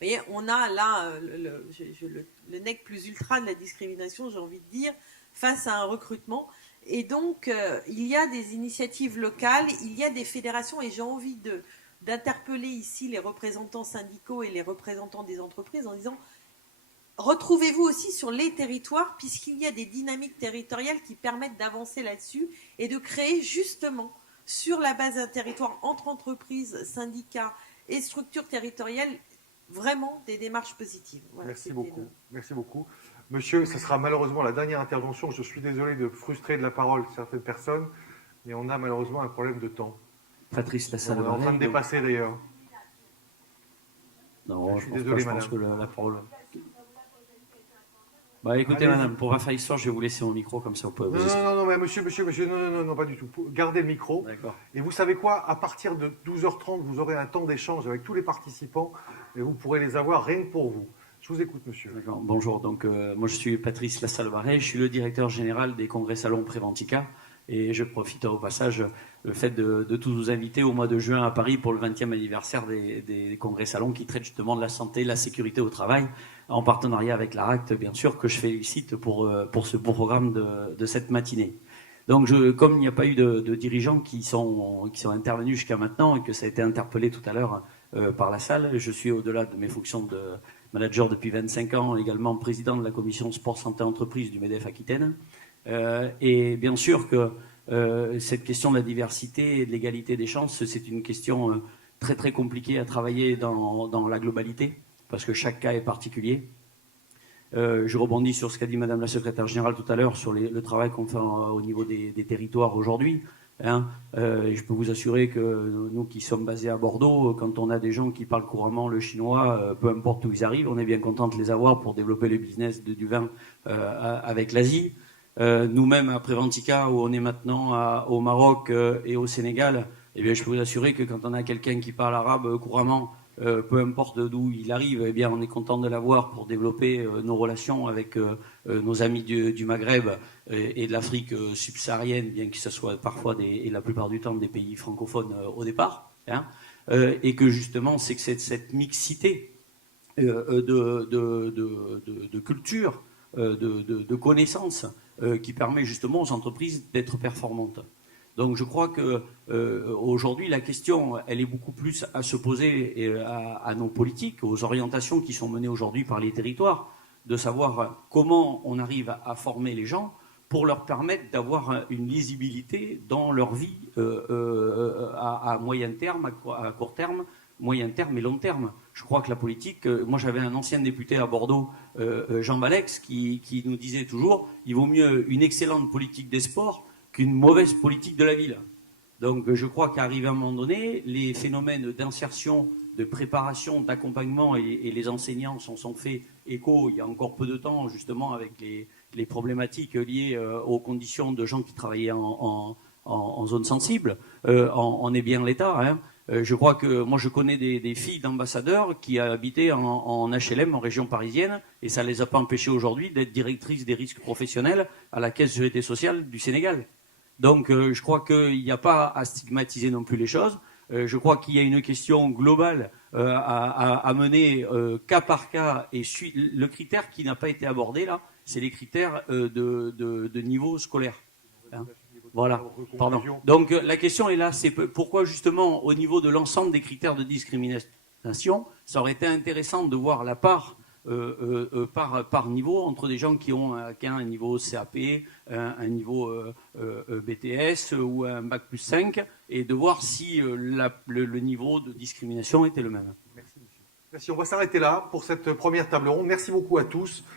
vous voyez, on a là le nec plus ultra de la discrimination, j'ai envie de dire, face à un recrutement. Et donc, il y a des initiatives locales, il y a des fédérations, et j'ai envie d'interpeller ici les représentants syndicaux et les représentants des entreprises en disant, retrouvez-vous aussi sur les territoires, puisqu'il y a des dynamiques territoriales qui permettent d'avancer là-dessus et de créer justement, sur la base d'un territoire entre entreprises, syndicats et structures territoriales, vraiment des démarches positives. Voilà, merci beaucoup. Merci beaucoup. Monsieur, ce sera malheureusement la dernière intervention. Je suis désolé de frustrer de la parole certaines personnes, mais on a malheureusement un problème de temps. Patrice Lassalle. On est en train de dépasser d'ailleurs. Non, je suis désolé, madame. Je pense que la parole... Bah, écoutez, madame, pour ma histoire, je vais vous laisser mon micro, comme ça vous pouvez... Non, mais monsieur, non, pas du tout. Gardez le micro. D'accord. Et vous savez quoi? À partir de 12h30, vous aurez un temps d'échange avec tous les participants et vous pourrez les avoir rien que pour vous. Je vous écoute, monsieur. D'accord. Bonjour. Donc, moi, je suis Patrice Lassalle-Barret. Je suis le directeur général des congrès salons Préventica. Et je profite au passage le fait de tous vous inviter au mois de juin à Paris pour le 20e anniversaire des congrès salons qui traitent justement de la santé, la sécurité au travail, en partenariat avec l'ARACT, bien sûr, que je félicite pour ce beau programme de cette matinée. Donc, comme il n'y a pas eu de dirigeants qui sont intervenus jusqu'à maintenant et que ça a été interpellé tout à l'heure par la salle, je suis au-delà de mes fonctions de manager depuis 25 ans, également président de la commission sport santé entreprise du MEDEF Aquitaine. Et bien sûr que cette question de la diversité et de l'égalité des chances, c'est une question très très compliquée à travailler dans la globalité, parce que chaque cas est particulier. Je rebondis sur ce qu'a dit Madame la Secrétaire Générale tout à l'heure sur le travail qu'on fait au niveau des territoires aujourd'hui. Et je peux vous assurer que nous qui sommes basés à Bordeaux, quand on a des gens qui parlent couramment le chinois, peu importe où ils arrivent, on est bien content de les avoir pour développer le business du vin avec l'Asie. Nous-mêmes à Préventica, où on est maintenant au Maroc et au Sénégal, eh bien, je peux vous assurer que quand on a quelqu'un qui parle arabe couramment, peu importe d'où il arrive, eh bien, on est content de l'avoir pour développer nos relations avec nos amis du Maghreb et de l'Afrique subsaharienne, bien que ce soit parfois et la plupart du temps des pays francophones au départ. et que justement c'est que cette mixité de culture, de connaissances, qui permet justement aux entreprises d'être performantes. Donc je crois que aujourd'hui la question, elle est beaucoup plus à se poser à nos politiques, aux orientations qui sont menées aujourd'hui par les territoires, de savoir comment on arrive à former les gens pour leur permettre d'avoir une lisibilité dans leur vie à moyen terme, à court terme, moyen terme et long terme. Je crois que la politique, moi j'avais un ancien député à Bordeaux, Jean Balex, qui nous disait toujours, il vaut mieux une excellente politique des sports qu'une mauvaise politique de la ville. Donc je crois qu'arrivé à un moment donné, les phénomènes d'insertion, de préparation, d'accompagnement, et les enseignants s'en sont fait écho il y a encore peu de temps, justement avec les problématiques liées aux conditions de gens qui travaillaient en zone sensible, en est bien l'état, hein. Je crois que moi je connais des filles d'ambassadeurs qui habitaient en HLM en région parisienne, et ça ne les a pas empêchées aujourd'hui d'être directrices des risques professionnels à la Caisse de sécurité sociale du Sénégal. Donc je crois qu'il n'y a pas à stigmatiser non plus les choses. Je crois qu'il y a une question globale à mener cas par cas, et le critère qui n'a pas été abordé là, c'est les critères de niveau scolaire. Hein. Voilà, pardon. Donc la question est là, c'est pourquoi justement au niveau de l'ensemble des critères de discrimination, ça aurait été intéressant de voir la part par niveau entre des gens qui ont un niveau CAP, un niveau BTS ou un Bac plus 5, et de voir si le niveau de discrimination était le même. Merci, monsieur. Merci, on va s'arrêter là pour cette première table ronde. Merci beaucoup à tous.